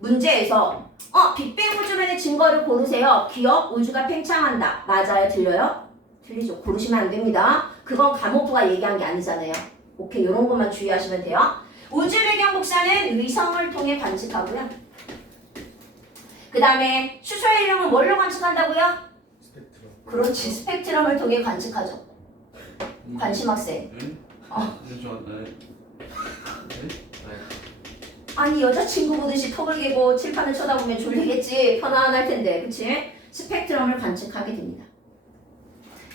문제에서 빅뱅 우주론의 증거를 고르세요. 기억, 우주가 팽창한다. 맞아요? 틀려요? 틀리죠. 고르시면 안 됩니다. 그건 가모프가 얘기한 게 아니잖아요. 오케이, 이런 것만 주의하시면 돼요. 우주 배경 복사는 위성을 통해 관측하고요. 그 다음에 수소 헬륨은 뭘로 관측한다고요? 스펙트럼. 그렇지, 스펙트럼을 통해 관측하죠. 관심 학생. 아니 여자친구 보듯이 턱을 개고 칠판을 쳐다보면 졸리겠지. 편안할 텐데, 그치? 스펙트럼을 관측하게 됩니다.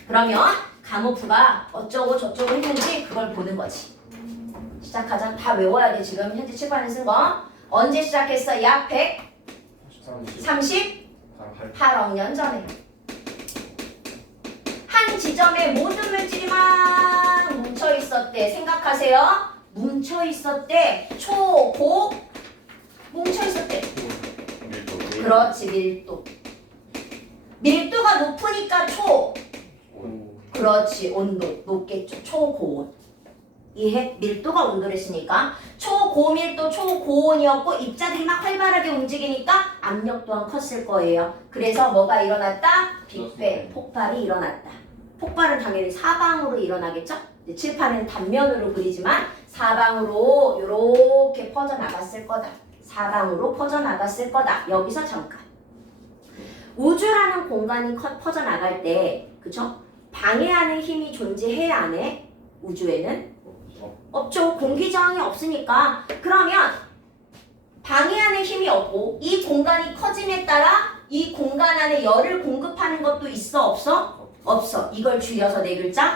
그러면 가모프가 어쩌고 저쩌고 했는지 그걸 보는 거지. 시작하자. 다 외워야 돼. 지금 현재 칠판에 쓴 거. 언제 시작했어? 약 138억 년 전에. 한 지점에 모든 물질이 막 뭉쳐 있었대. 생각하세요. 뭉쳐 있었대. 초, 고 뭉쳐 있었대. 그렇지, 밀도. 밀도가 높으니까 초. 그렇지, 온도 높겠죠. 초고온. 이해? 밀도가 온도랬으니까 초고밀도, 초고온이었고 입자들이 막 활발하게 움직이니까 압력 또한 컸을 거예요. 그래서 뭐가 일어났다? 빅뱅, 폭발이 일어났다. 폭발은 당연히 사방으로 일어나겠죠? 칠판은 단면으로 그리지만 사방으로 이렇게 퍼져나갔을 거다. 사방으로 퍼져나갔을 거다. 여기서 잠깐. 우주라는 공간이 퍼져나갈 때, 그쵸? 방해하는 힘이 존재해야 안 해? 우주에는? 없죠. 공기 저항이 없으니까. 그러면 방해하는 힘이 없고 이 공간이 커짐에 따라 이 공간 안에 열을 공급하는 것도 있어? 없어? 없어. 이걸 줄여서 네 글자?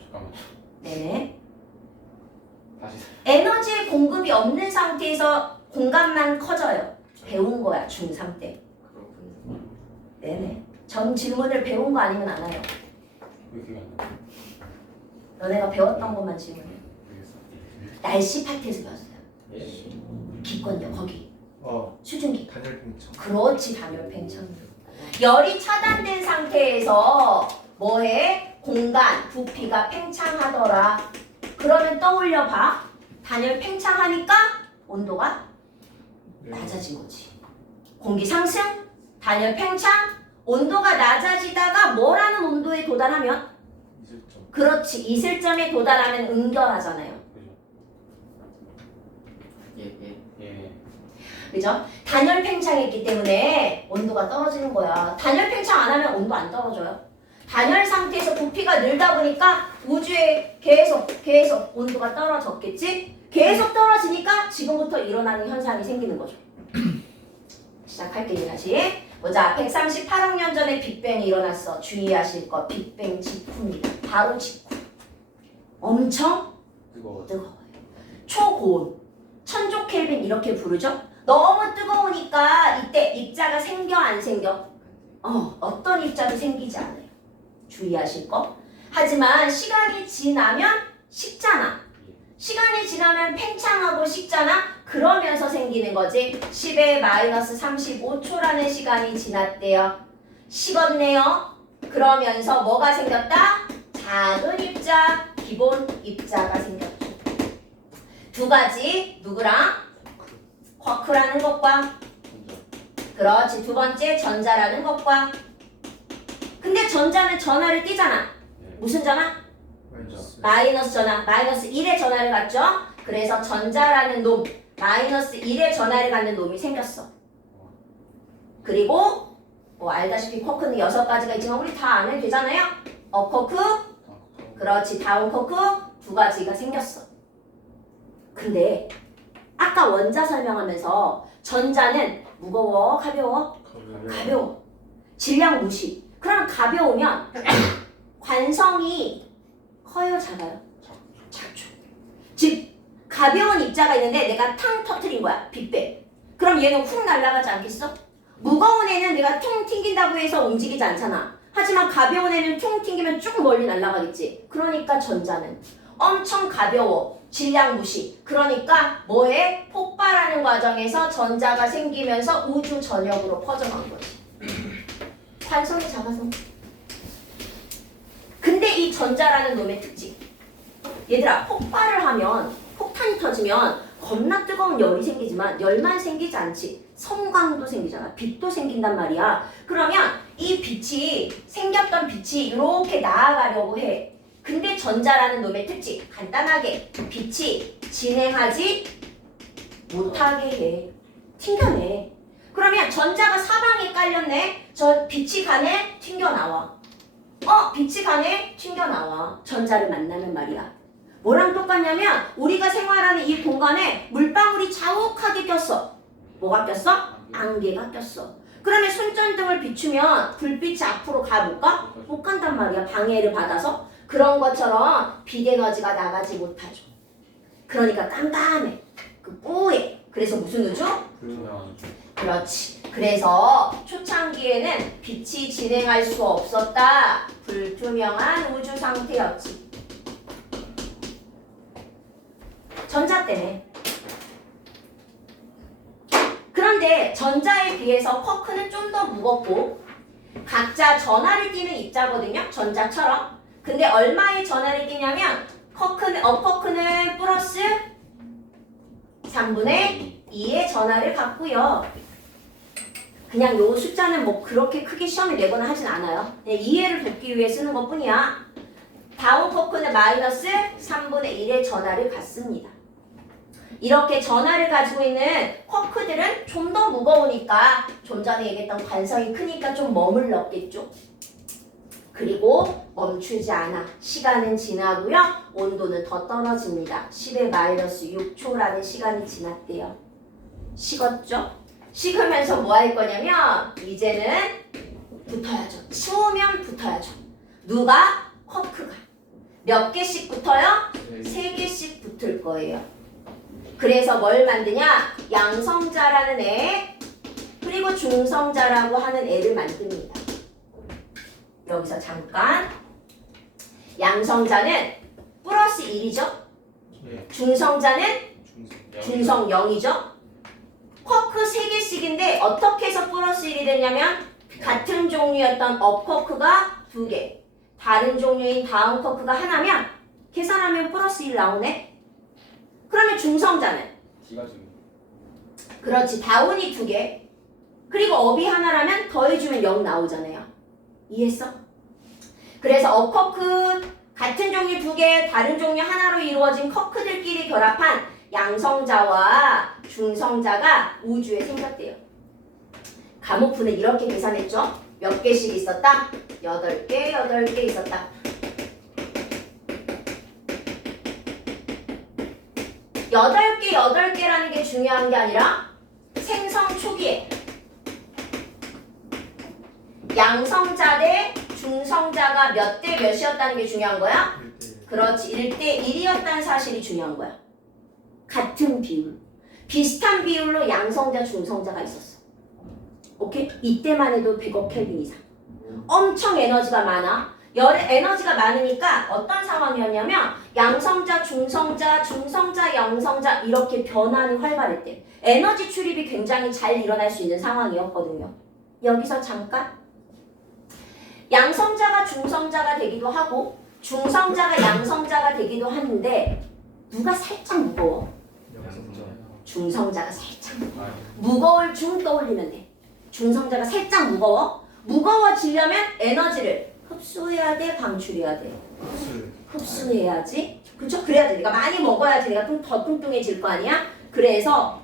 잠깐만. 네네. 다시. 에너지의 공급이 없는 상태에서 공간만 커져요. 배운 거야, 중3 때. 네네. 전 질문을 배운 거 아니면 안 와요. 왜 기억이 안 나? 너네가 배웠던 것만 질문해. 모르겠어. 날씨 파트에서 배웠어요. 예. 기권요, 거기. 어 수증기. 단열 팽창. 그렇지, 단열 팽창. 열이 차단된 상태에서 뭐해? 공간, 부피가 팽창하더라. 그러면 떠올려 봐. 단열 팽창하니까 온도가 낮아진 거지. 공기 상승, 단열 팽창, 온도가 낮아지다가 뭐라는 온도에 도달하면? 이슬점. 그렇지, 이슬점에 도달하면 응결하잖아요. 그죠? 예. 그죠? 단열 팽창했기 때문에 온도가 떨어지는 거야. 단열 팽창 안 하면 온도 안 떨어져요. 단열 상태에서 부피가 늘다 보니까 우주에 계속 온도가 떨어졌겠지? 계속 떨어지니까 지금부터 일어나는 현상이 생기는 거죠. 시작할게요, 다시. 보자, 138억 년 전에 빅뱅이 일어났어. 주의하실 거, 빅뱅 직후입니다. 바로 직후. 엄청 뜨거워. 뜨거워요. 초고온, 천조 켈빈 이렇게 부르죠? 너무 뜨거우니까 이때 입자가 생겨 안 생겨? 어떤 입자도 생기지 않아요. 주의하실 거. 하지만 시간이 지나면 식잖아. 시간이 지나면 팽창하고 식잖아. 그러면서 생기는 거지. 10의 마이너스 35초라는 시간이 지났대요. 식었네요. 그러면서 뭐가 생겼다? 작은 입자, 기본 입자가 생겼죠. 두 가지, 누구랑? 쿼크라는 것과, 그렇지, 두 번째 전자라는 것과. 근데 전자는 전하를 띄잖아. 무슨 전하? 마이너스 전하, 마이너스 1의 전하를 갖죠? 그래서 전자라는 놈, 마이너스 1의 전하를 갖는 놈이 생겼어. 그리고 뭐 알다시피 쿼크는 6가지가 있지만 우리 다 안 해도 되잖아요? 업 쿼크, 그렇지, 다운 쿼크 두 가지가 생겼어. 근데 아까 원자 설명하면서 전자는 무거워, 가벼워? 가벼워. 질량 무시. 그럼 가벼우면 관성이 커요, 작아요? 작죠. 즉 가벼운 입자가 있는데 내가 탕 터트린 거야, 빅뱅. 그럼 얘는 훅 날아가지 않겠어? 무거운 애는 내가 퉁 튕긴다고 해서 움직이지 않잖아. 하지만 가벼운 애는 퉁 튕기면 쭉 멀리 날아가겠지. 그러니까 전자는 엄청 가벼워, 질량 무시. 그러니까 뭐해? 폭발하는 과정에서 전자가 생기면서 우주 전역으로 퍼져간 거지. 관성이 작아서. 근데 이 전자라는 놈의 특징, 얘들아, 폭발을 하면, 폭탄이 터지면 겁나 뜨거운 열이 생기지만 열만 생기지 않지. 섬광도 생기잖아. 빛도 생긴단 말이야. 그러면 이 빛이, 생겼던 빛이 이렇게 나아가려고 해. 근데 전자라는 놈의 특징, 간단하게 빛이 진행하지 못하게 해. 튕겨내. 그러면 전자가 사방에 깔렸네. 저 빛이 가네, 튕겨나와. 빛이 가네, 튕겨나와. 전자를 만나면 말이야. 뭐랑 똑같냐면 우리가 생활하는 이 공간에 물방울이 자욱하게 꼈어. 뭐가 꼈어? 안개가 꼈어. 그러면 손전등을 비추면 불빛이 앞으로 가 못 가? 못 간단 말이야. 방해를 받아서. 그런 것처럼 빛 에너지가 나가지 못하죠. 그러니까 깜깜해. 그 뿌예. 그래서 무슨 우주? 불투명한 우주. 그렇지. 그래서 초창기에는 빛이 진행할 수 없었다. 불투명한 우주 상태였지. 전자 때문에. 그런데 전자에 비해서 쿼크는 좀 더 무겁고 각자 전하를 띠는 입자거든요. 전자처럼. 근데 얼마의 전하를 띠냐면 업쿼크는 플러스 3분의 2의 전하를 갖고요. 그냥 요 숫자는 뭐 그렇게 크게 시험에 내거나 하진 않아요. 그냥 이해를 돕기 위해 쓰는 것 뿐이야. 다운 쿼크는 마이너스 3분의 1의 전하를 갖습니다. 이렇게 전하를 가지고 있는 쿼크들은 좀 더 무거우니까 좀 전에 얘기했던 관성이 크니까 좀 머물렀겠죠. 그리고 멈추지 않아. 시간은 지나고요. 온도는 더 떨어집니다. 10의 마이너스 6초라는 시간이 지났대요. 식었죠? 식으면서 뭐 할 거냐면 이제는 붙어야죠. 추우면 붙어야죠. 누가? 쿼크가. 몇 개씩 붙어요? 3개씩 붙을 거예요. 그래서 뭘 만드냐? 양성자라는 애 그리고 중성자라고 하는 애를 만듭니다. 여기서 잠깐 양성자는 플러스 1이죠. 네. 중성자는 중성. 중성 0이죠. 쿼크 3개씩인데 어떻게 해서 플러스 1이 되냐면 같은 종류였던 업 쿼크가 2개 다른 종류인 다운 쿼크가 하나면 계산하면 플러스 1 나오네. 그러면 중성자는 D가 지금. 그렇지 다운이 2개 그리고 업이 하나라면 더해주면 0 나오잖아요. 이해했어? 그래서 업 쿼크 같은 종류 2개 다른 종류 하나로 이루어진 쿼크들끼리 결합한 양성자와 중성자가 우주에 생겼대요. 가모프는 이렇게 계산했죠. 몇 개씩 있었다? 8개 있었다. 여덟 개라는 게 중요한 게 아니라 생성 초기에 양성자 대 중성자가 몇 대 몇이었다는 게 중요한 거야? 그렇지. 1대 1이었다는 사실이 중요한 거야. 같은 비율. 비슷한 비율로 양성자, 중성자가 있었어. 오케이? 이때만 해도 100억 켈빈 이상. 엄청 에너지가 많아. 에너지가 많으니까 어떤 상황이었냐면 양성자, 중성자, 중성자, 양성자 이렇게 변환이 활발했대. 에너지 출입이 굉장히 잘 일어날 수 있는 상황이었거든요. 여기서 잠깐 양성자가 중성자가 되기도 하고 중성자가 양성자가 되기도 하는데 누가 살짝 무거워? 중성자가 살짝 무거워. 무거울 중 떠올리면 돼. 중성자가 살짝 무거워? 무거워지려면 에너지를 흡수해야 돼? 방출해야 돼? 흡수해야지. 그쵸? 그래야 돼. 내가 많이 먹어야지 내가 더 뚱뚱해질 거 아니야? 그래서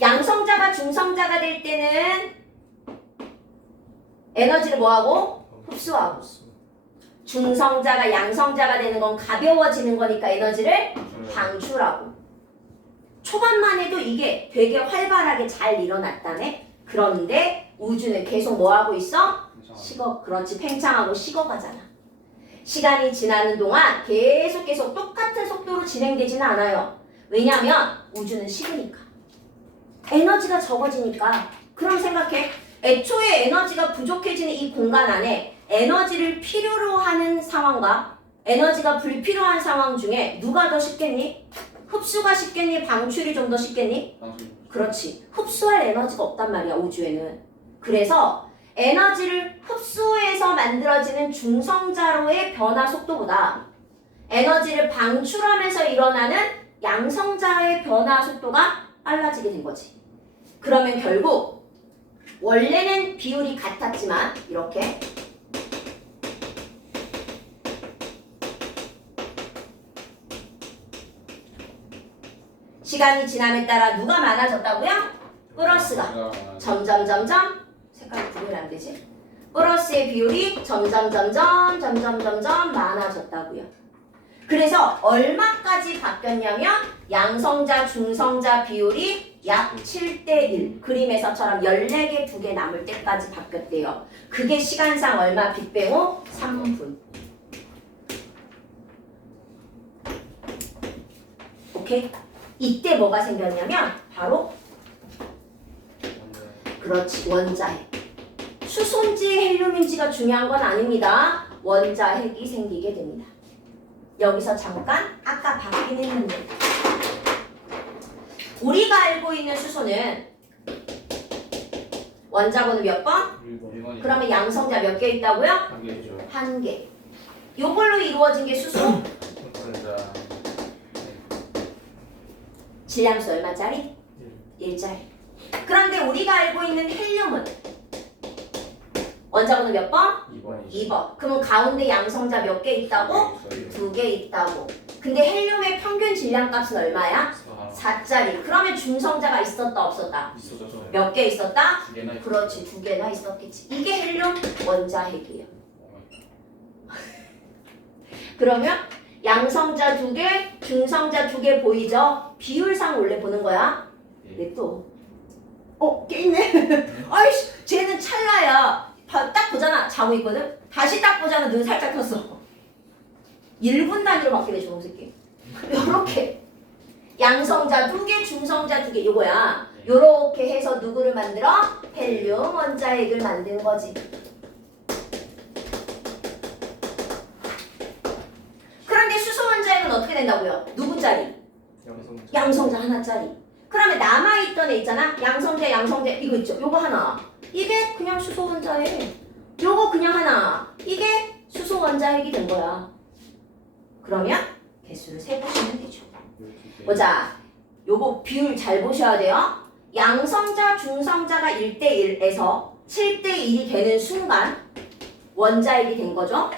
양성자가 중성자가 될 때는 에너지를 뭐하고? 흡수하고. 중성자가 양성자가 되는 건 가벼워지는 거니까 에너지를 방출하고. 초반만 해도 이게 되게 활발하게 잘 일어났다네. 그런데 우주는 계속 뭐하고 있어? 식어. 그렇지. 팽창하고 식어가잖아. 시간이 지나는 동안 계속 똑같은 속도로 진행되지는 않아요. 왜냐하면 우주는 식으니까. 에너지가 적어지니까. 그럼 생각해. 애초에 에너지가 부족해지는 이 공간 안에 에너지를 필요로 하는 상황과 에너지가 불필요한 상황 중에 누가 더 쉽겠니? 흡수가 쉽겠니? 방출이 좀 더 쉽겠니? 그렇지. 흡수할 에너지가 없단 말이야, 우주에는. 그래서 에너지를 흡수해서 만들어지는 중성자로의 변화 속도보다 에너지를 방출하면서 일어나는 양성자의 변화 속도가 빨라지게 된 거지. 그러면 결국 원래는 비율이 같았지만 이렇게 시간이 지남에 따라 누가 많아졌다고요? 플러스가 점점 색깔이 구분이 안 되지? 플러스의 비율이 점점 많아졌다고요. 그래서 얼마까지 바뀌었냐면 양성자, 중성자 비율이 약 7대1. 그림에서처럼 14개 2개 남을 때까지 바뀌었대요. 그게 시간상 얼마? 빅뱅5 3분. 오케이? 이때 뭐가 생겼냐면 바로 그렇지 원자핵. 수소인지 헬륨인지가 중요한 건 아닙니다. 원자핵이 생기게 됩니다. 여기서 잠깐 아까 바뀌긴 했는데 우리가 알고 있는 수소는 원자번호 몇 번? 1번이 그러면 양성자 몇 개 있다고요? 한 개죠. 1개. 요걸로 이루어진 게 수소? 원자 질량수 얼마짜리? 1짜리. 그런데 우리가 알고 있는 헬륨은 원자번호 몇 번? 2번이 2번. 그러면 가운데 양성자 몇 개 있다고? 2개 있다고. 근데 헬륨의 평균 질량값은 얼마야? 4짜리. 그러면 중성자가 있었다 없었다? 있었죠. 몇 개 있었다? 2개나 그렇지, 2개나 있었겠지. 이게 헬륨 원자핵이에요. 그러면 양성자 2개, 중성자 2개 보이죠? 비율상 원래 보는 거야. 왜 또? 깨 있네. 아이씨, 쟤는 찰나야. 딱 보잖아. 자고 있거든. 다시 딱 보잖아. 눈 살짝 떴어. 1분 단위로 바뀌네, 저놈 새끼. 요렇게. 양성자 2개, 중성자 2개. 요거야. 요렇게 해서 누구를 만들어? 헬륨 원자핵을 만든 거지. 그런데 수소 원자핵은 어떻게 된다고요? 누구짜리? 양성자 하나짜리. 그러면 남아있던 애 있잖아. 양성자 이거 있죠. 요거 하나. 이게 그냥 수소 원자핵. 요거 그냥 하나. 이게 수소 원자핵이 된 거야. 그러면 개수를 세보시면 되죠. 보자. 요거 비율 잘 보셔야 돼요. 양성자, 중성자가 1대1에서 7대1이 되는 순간 원자핵이 된 거죠.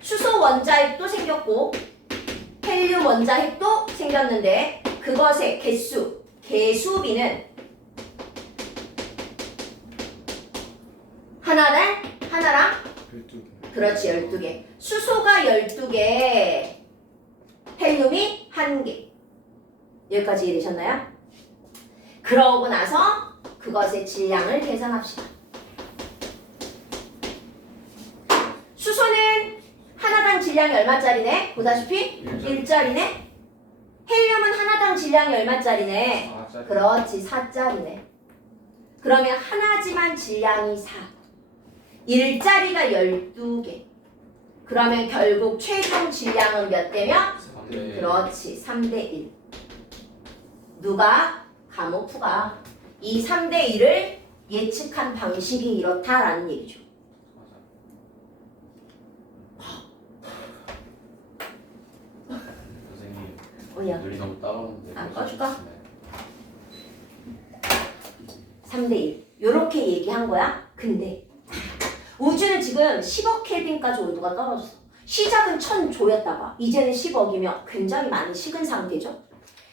수소 원자핵도 생겼고 헬륨 원자핵도 생겼는데 그것의 개수비는 하나랑 12개. 그렇지 12개. 수소가 12개, 헬륨이 1개. 여기까지 이해되셨나요? 그러고 나서 그것의 질량을 계산합시다. 수소는 하나당 질량이 얼마짜리네? 보다시피 1짜리네. 헬륨은 하나당 질량이 얼마짜리네? 4짜리. 그렇지 4짜리네. 그러면 하나지만 질량이 4. 1짜리가 12개. 그러면 결국 최종 질량은 몇 대면? 3대. 그렇지 3대1. 누가? 가모프가 이 3대1을 예측한 방식이 이렇다라는 얘기죠. 선생님 뭐야? 눈이 너무 따가운데. 꺼줄까? 3대1 요렇게 얘기한 거야. 근데 우주는 지금 10억 켈빈까지 온도가 떨어졌어. 시작은 1000조였다가 이제는 10억이면 굉장히 많이 식은 상태죠.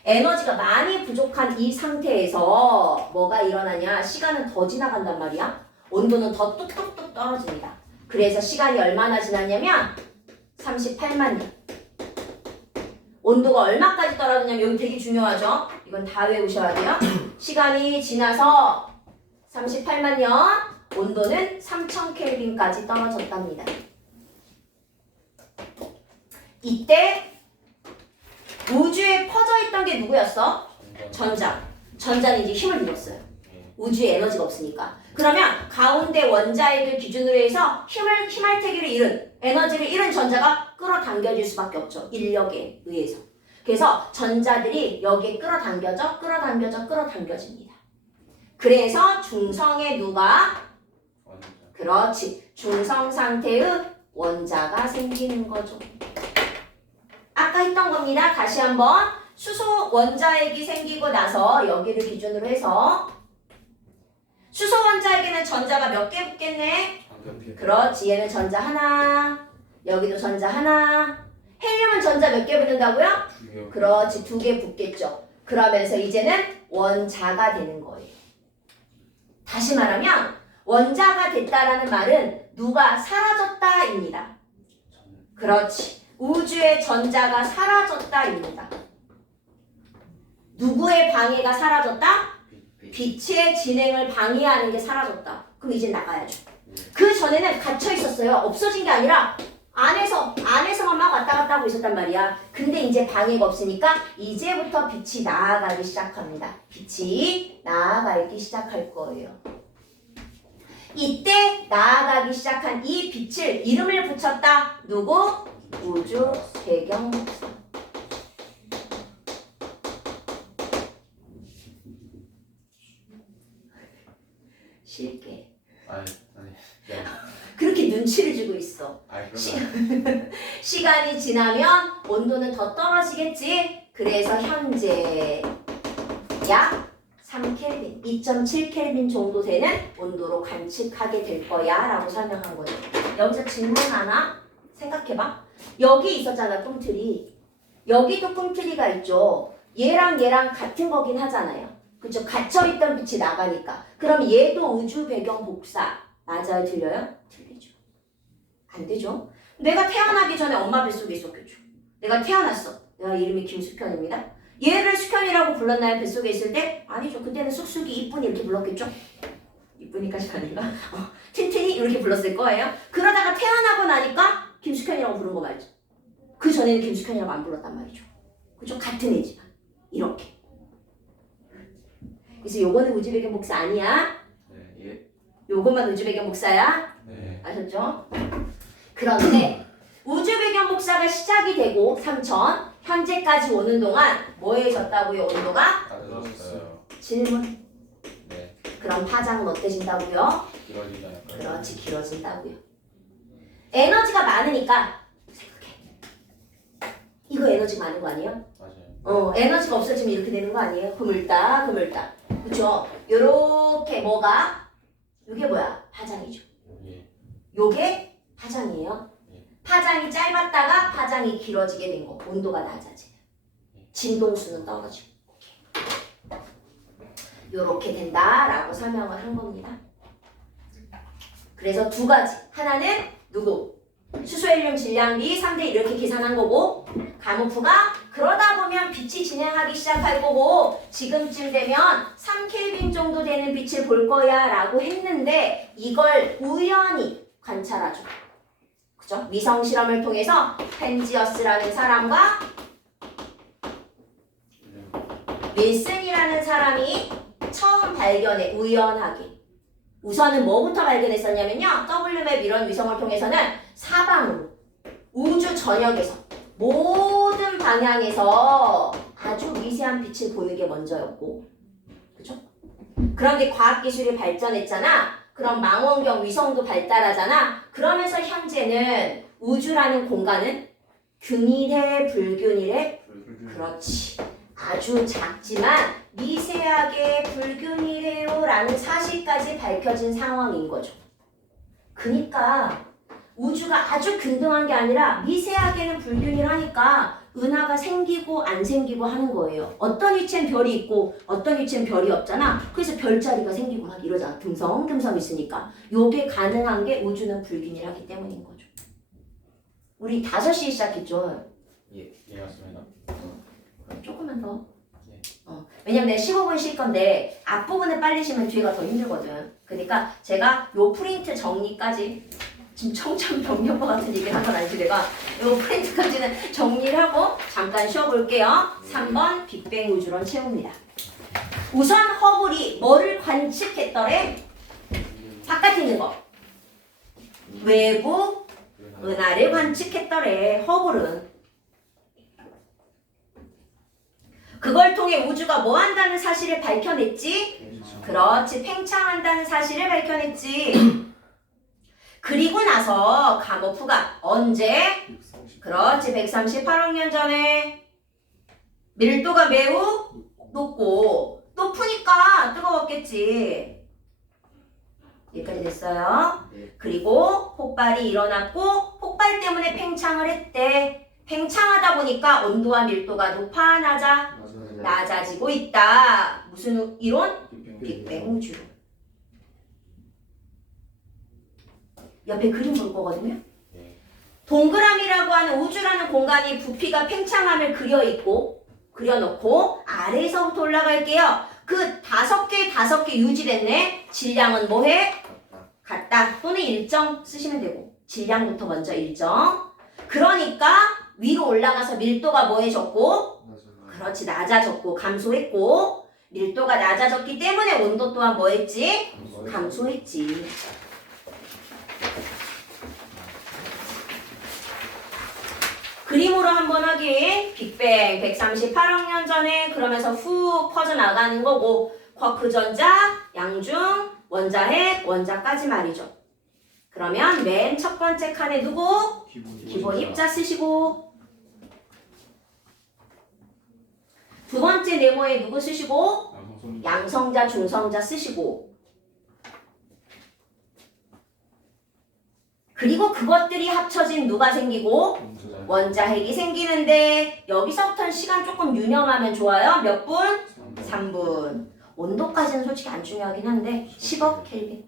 에너지가 많이 부족한 이 상태에서 뭐가 일어나냐? 시간은 더 지나간단 말이야. 온도는 더 뚝뚝뚝 떨어집니다. 그래서 시간이 얼마나 지났냐면 38만 년. 온도가 얼마까지 떨어지냐면 여기 되게 중요하죠. 이건 다 외우셔야 돼요. 시간이 지나서 38만 년, 온도는 3000켈빈까지 떨어졌답니다. 이때 우주에 퍼져 있던 게 누구였어? 전자. 전자는 이제 힘을 잃었어요. 우주에 에너지가 없으니까. 그러면 가운데 원자핵을 기준으로 해서 힘할태기를 잃은, 에너지를 잃은 전자가 끌어당겨질 수밖에 없죠. 인력에 의해서. 그래서 전자들이 여기에 끌어당겨집니다. 그래서 중성의 누가? 그렇지. 중성 상태의 원자가 생기는 거죠. 아까 했던 겁니다. 다시 한번. 수소 원자핵이 생기고 나서 여기를 기준으로 해서 수소 원자핵에는 전자가 몇 개 붙겠네? 그렇지. 얘는 전자 하나. 여기도 전자 하나. 헬륨은 전자 몇 개 붙는다고요? 2개. 그렇지. 2개 붙겠죠. 그러면서 이제는 원자가 되는 거예요. 다시 말하면 원자가 됐다라는 말은 누가 사라졌다입니다. 그렇지. 우주의 전자가 사라졌다입니다. 누구의 방해가 사라졌다? 빛의 진행을 방해하는 게 사라졌다. 그럼 이제 나가야죠. 그 전에는 갇혀 있었어요. 없어진 게 아니라 안에서만 막 왔다 갔다 하고 있었단 말이야. 근데 이제 방해가 없으니까 이제부터 빛이 나아가기 시작합니다. 빛이 나아가기 시작할 거예요. 이때 나아가기 시작한 이 빛을 이름을 붙였다. 누구? 우주 배경 복사. 쉴게. 아니. 네. 그렇게 눈치를 주고 있어. 아니 그러면 시간이 지나면 온도는 더 떨어지겠지. 그래서 현재 약 3켈빈, 2.7켈빈 정도 되는 온도로 관측하게 될 거야 라고 설명한 거죠. 여기서 질문 하나 생각해봐. 여기 있었잖아, 꿈틀이. 여기도 꿈틀이가 있죠. 얘랑 같은 거긴 하잖아요. 그쵸? 갇혀있던 빛이 나가니까. 그럼 얘도 우주 배경 복사. 맞아요? 들려요? 틀리죠. 안 되죠? 내가 태어나기 전에 엄마 뱃속에 있었겠죠. 내가 태어났어. 내가 이름이 김숙현입니다. 얘를 숙현이라고 불렀나요? 뱃속에 있을 때? 아니죠. 그때는 쑥쑥이 이쁜이 이렇게 불렀겠죠? 이쁜이까지 아닌가? 틴틴이 이렇게 불렀을 거예요. 그러다가 태어나고 나니까 김숙현이라고 부른 거 말이죠. 그 전에는 김숙현이라고 안 불렀단 말이죠. 그죠? 같은 애지만 이렇게. 그래서 요거는 우주 배경 복사 아니야. 네. 예. 요것만 우주 배경 복사야. 네. 아셨죠? 그런데 우주 배경 복사가 시작이 되고 3000 현재까지 오는 동안 뭐 해졌다고요? 온도가? 따뜻해졌어요. 질문. 네. 그럼 파장은 어떠신다고요? 길어지잖아요. 그렇지, 길어진다고요. 에너지가 많으니까 생각해. 이거 에너지 많은 거 아니에요? 맞아요. 에너지가 없어지면 이렇게 되는 거 아니에요? 그물딱. 그쵸? 요렇게 뭐가? 요게 뭐야? 파장이죠. 예. 요게 파장이에요. 파장이 짧았다가 파장이 길어지게 된 거. 온도가 낮아지면. 진동수는 떨어지고. 요렇게 된다라고 설명을 한 겁니다. 그래서 두 가지. 하나는 누구? 수소헬륨 질량비 3대 이렇게 계산한 거고, 가모프가 그러다 보면 빛이 진행하기 시작할 거고, 지금쯤 되면 3켈빈 정도 되는 빛을 볼 거야 라고 했는데 이걸 우연히 관찰하죠. 그죠? 위성 실험을 통해서 펜지어스라는 사람과 윌슨이라는 사람이 처음 발견해. 우연하게. 우선은 뭐부터 발견했었냐면요. WMAP 이런 위성을 통해서는 사방으로 우주 전역에서 모든 방향에서 아주 미세한 빛을 보는 게 먼저였고, 그죠? 그런데 과학기술이 발전했잖아. 그럼 망원경 위성도 발달하잖아. 그러면서 현재는 우주라는 공간은 균일해, 불균일해? 그렇지. 아주 작지만 미세하게 불균일해요 라는 사실까지 밝혀진 상황인 거죠. 그러니까 우주가 아주 균등한 게 아니라 미세하게는 불균일하니까 은하가 생기고 안 생기고 하는 거예요. 어떤 위치엔 별이 있고 어떤 위치엔 별이 없잖아. 그래서 별자리가 생기고 막 이러잖아. 듬성듬성 있으니까. 요게 가능한 게 우주는 불균일하기 때문인 거죠. 우리 5시에 시작했죠. 예. 예 맞습니다. 그럼 조금만 더. 네. 왜냐면 내가 15분 쉴 건데 앞부분을 빨리 쉬면 뒤에가 더 힘들거든. 그러니까 제가 요 프린트 정리까지 지금 청천벽력과 같은 얘기를 한 건 아니지. 내가 요 프린트까지는 정리를 하고 잠깐 쉬어볼게요. 3번 빅뱅 우주론 채웁니다. 우선 허블이 뭐를 관측했더래? 바깥에 있는 거. 외부 은하를 관측했더래. 허블은. 그걸 통해 우주가 뭐 한다는 사실을 밝혀냈지? 그렇지. 팽창한다는 사실을 밝혀냈지. 그리고 나서 가모프가 언제? 그렇지. 138억 년 전에 밀도가 매우 높고 높으니까 뜨거웠겠지. 여기까지 됐어요. 그리고 폭발이 일어났고 폭발 때문에 팽창을 했대. 팽창하다 보니까 온도와 밀도가 높아 낮아지고 있다. 무슨 이론? 빅뱅 우주. 옆에 그림 볼 거거든요. 동그라미라고 하는 우주라는 공간이 부피가 팽창함을 그려놓고 아래에서부터 올라갈게요. 그 5개 유지됐네. 질량은 뭐해? 같다. 또는 일정 쓰시면 되고. 질량부터 먼저 일정. 그러니까 위로 올라가서 밀도가 뭐해졌고? 그렇지, 낮아졌고 감소했고. 밀도가 낮아졌기 때문에 온도 또한 뭐했지? 감소했지. 그림으로 한번 확인. 빅뱅 138억 년 전에 그러면서 후 퍼져나가는 거고 쿼크 전자, 양중, 원자핵, 원자까지 말이죠. 그러면 맨 첫 번째 칸에 누구? 기본 입자 쓰시고 두 번째 네모에 누구 쓰시고? 양성자, 중성자 쓰시고 그리고 그것들이 합쳐진 누가 생기고? 원자핵이 생기는데 여기서부터는 시간 조금 유념하면 좋아요. 몇 분? 3분. 온도까지는 솔직히 안 중요하긴 한데 10억 켈빈.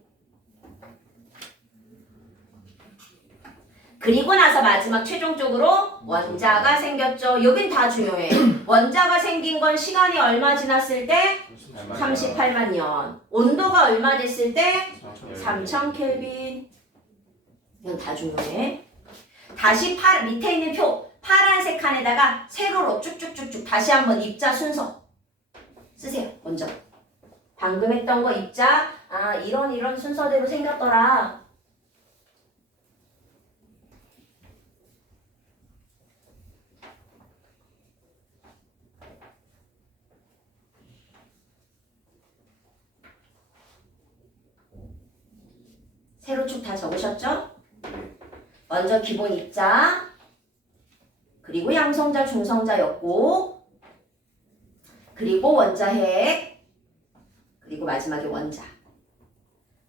그리고 나서 마지막 최종적으로 원자가 생겼죠. 여긴 다 중요해. 원자가 생긴 건 시간이 얼마 지났을 때? 38만 년. 온도가 얼마 됐을 때? 3000 켈빈. 이건 다 중요해. 다시 밑에 있는 표 파란색 칸에다가 세로로 쭉쭉쭉쭉 다시 한번 입자 순서 쓰세요. 먼저 방금 했던 거 입자 이런 순서대로 생겼더라. 세로 쭉 다 적으셨죠? 먼저 기본 입자, 그리고 양성자, 중성자였고, 그리고 원자핵, 그리고 마지막에 원자.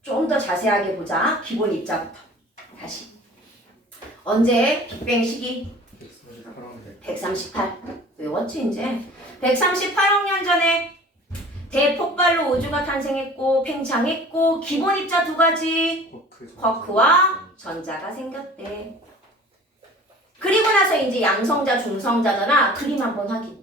좀 더 자세하게 보자. 기본 입자부터. 다시. 언제? 빅뱅 시기? 138. 외웠지 이제? 138억 년 전에 대폭발로 우주가 탄생했고 팽창했고 기본 입자 두 가지 쿼크와 전자가 생겼대. 그리고 나서 이제 양성자, 중성자잖아. 그림 한번 확인.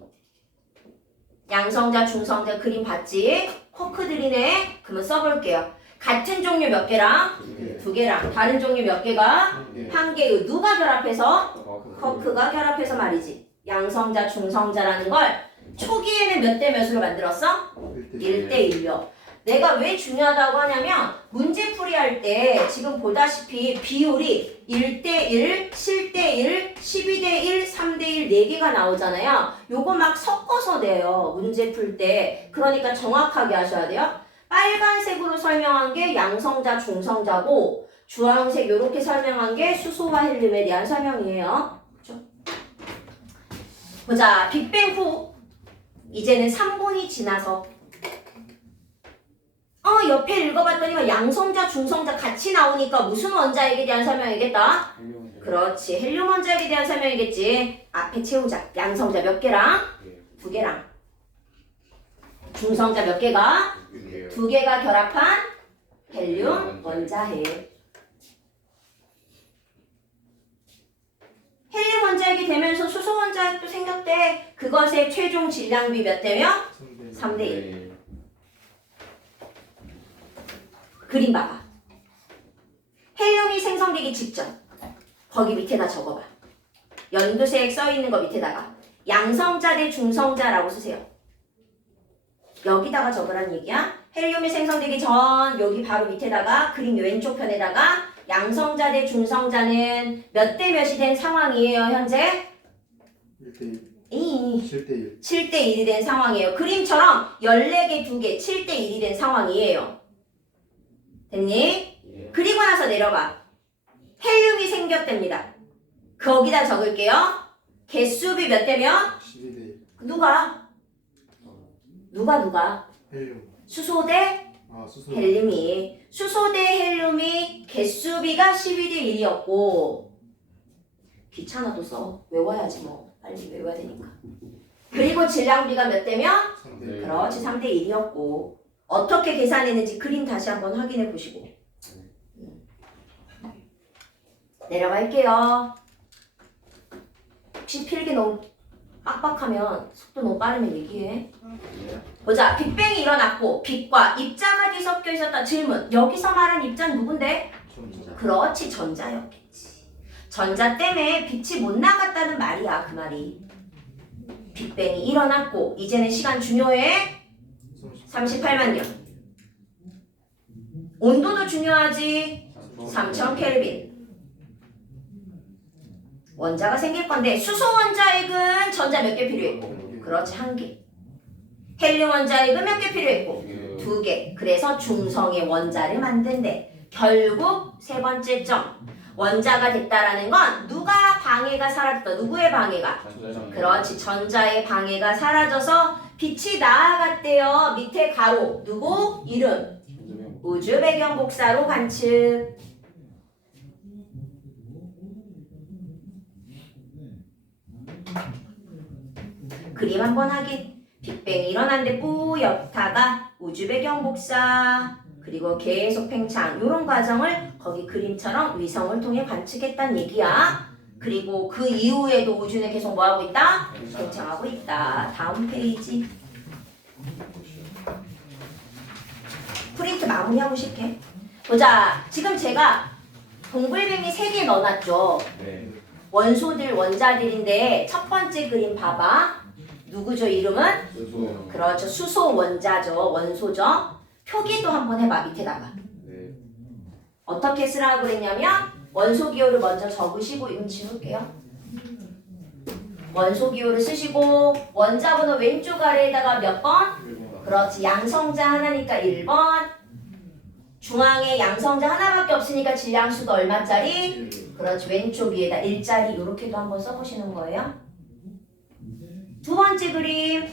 양성자, 중성자 그림 봤지? 쿼크들이네. 그러면 써볼게요. 같은 종류 몇 개랑? 두 개랑. 다른 종류 몇 개가? 한 개의. 누가 결합해서? 쿼크가 결합해서 말이지. 양성자, 중성자라는 걸 초기에는 몇 대 몇으로 만들었어? 1대 1로. 내가 왜 중요하다고 하냐면 문제풀이 할 때 지금 보다시피 비율이 1대1, 7대1, 12대1, 3대1 4개가 나오잖아요. 요거 막 섞어서 내요. 문제 풀 때. 그러니까 정확하게 하셔야 돼요. 빨간색으로 설명한 게 양성자, 중성자고 주황색 요렇게 설명한 게 수소와 헬륨에 대한 설명이에요. 그렇죠? 보자. 빅뱅 후 이제는 3분이 지나서 옆에 읽어봤더니 양성자, 중성자 같이 나오니까 무슨 원자핵에 대한 설명이겠다? 그렇지. 헬륨 원자핵에 대한 설명이겠지. 앞에 채우자. 양성자 몇 개랑? 2개랑. 중성자 몇 개가? 2개가 결합한 헬륨 원자핵. 헬륨 원자핵이 되면서 수소 원자핵도 생겼대. 그것의 최종 질량비 몇 대며? 3대 1. 그림 봐봐. 헬륨이 생성되기 직전. 거기 밑에다 적어봐. 연두색 써있는 거 밑에다가 양성자 대 중성자라고 쓰세요. 여기다가 적으란 얘기야. 헬륨이 생성되기 전 여기 바로 밑에다가 그림 왼쪽 편에다가 양성자 대 중성자는 몇 대 몇이 된 상황이에요 현재? 1대1 7대1 7대 1이 된 상황이에요. 그림처럼 14개 2개 7대 1이 된 상황이에요. 됐니? 예. 그리고 나서 내려가. 헬륨이 생겼답니다. 거기다 적을게요. 개수비 몇 대면? 12대1 누가? 헬륨 수소 대 수소 헬륨이. 수소 대 헬륨이 개수비가 12대 1이었고 귀찮아도 써. 외워야지 뭐. 빨리 외워야 되니까. 그리고 질량비가 몇 대면? 3대1 그렇지 3대 1이었고 어떻게 계산했는지 그림 다시 한번 확인해 보시고 내려갈게요. 혹시 필기 너무 빡빡하면 속도 너무 빠르면 얘기해. 예. 보자. 빅뱅이 일어났고 빛과 입자가 뒤섞여 있었다. 질문. 여기서 말한 입자는 누군데? 그렇지. 전자였겠지. 전자 때문에 빛이 못 나갔다는 말이야. 그 말이. 빅뱅이 일어났고 이제는 시간 중요해. 38만 년. 온도도 중요하지. 3000 켈빈. 원자가 생길 건데 수소 원자핵은 전자 몇 개 필요했고? 그렇지, 1개. 헬륨 원자핵은 몇 개 필요했고? 2개. 그래서 중성의 원자를 만든대. 결국 세 번째 점. 원자가 됐다라는 건 누가 방해가 사라졌다. 누구의 방해가? 그렇지, 전자의 방해가 사라져서 빛이 나아갔대요. 밑에 가로. 누구? 이름. 우주 배경 복사로 관측. 그림 한번 하긴. 빅뱅이 일어났는데 뿌옇다가 우주 배경 복사 그리고 계속 팽창 요런 과정을 거기 그림처럼 위성을 통해 관측했단 얘기야. 그리고 그 이후에도 우주는 계속 뭐하고 있다? 팽창하고 있다. 다음 페이지. 프린트 마무리하고 싶게. 보자. 지금 제가 동글뱅이 3개 넣어놨죠. 네. 원소들, 원자들인데 첫 번째 그림 봐봐. 누구죠? 이름은? 수소. 그렇죠. 수소 원자죠. 원소죠. 표기도 한번 해봐. 밑에다가. 네. 어떻게 쓰라고 그랬냐면 원소 기호를 먼저 적으시고 이건 지울게요. 원소 기호를 쓰시고 원자번호 왼쪽 아래에다가 몇 번? 그렇지. 양성자 하나니까 1번. 중앙에 양성자 하나밖에 없으니까 질량수도 얼마짜리? 그렇지. 왼쪽 위에다 1짜리 이렇게도 한번 써보시는 거예요. 두 번째 그림.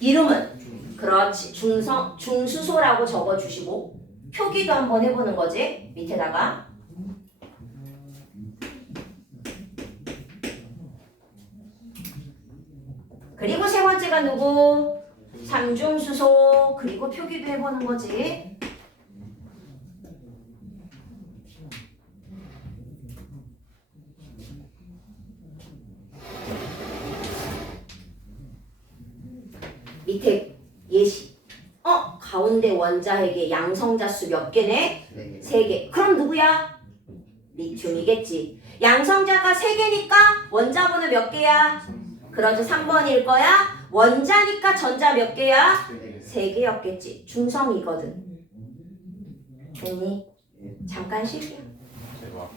이름은? 그렇지. 중수소라고 적어주시고 표기도 한번 해보는 거지. 밑에다가. 그리고 세 번째가 누구? 삼중수소. 그리고 표기도 해보는 거지. 밑에 예시. 가운데 원자핵의 양성자 수 몇 개네? 3개. 그럼 누구야? 리튬이겠지. 양성자가 3개니까 원자번호 몇 개야? 그렇죠. 3번일 거야. 원자니까 전자 몇 개야? 3개였겠지. 중성이거든. 됐니? 잠깐 쉴게요. 대박.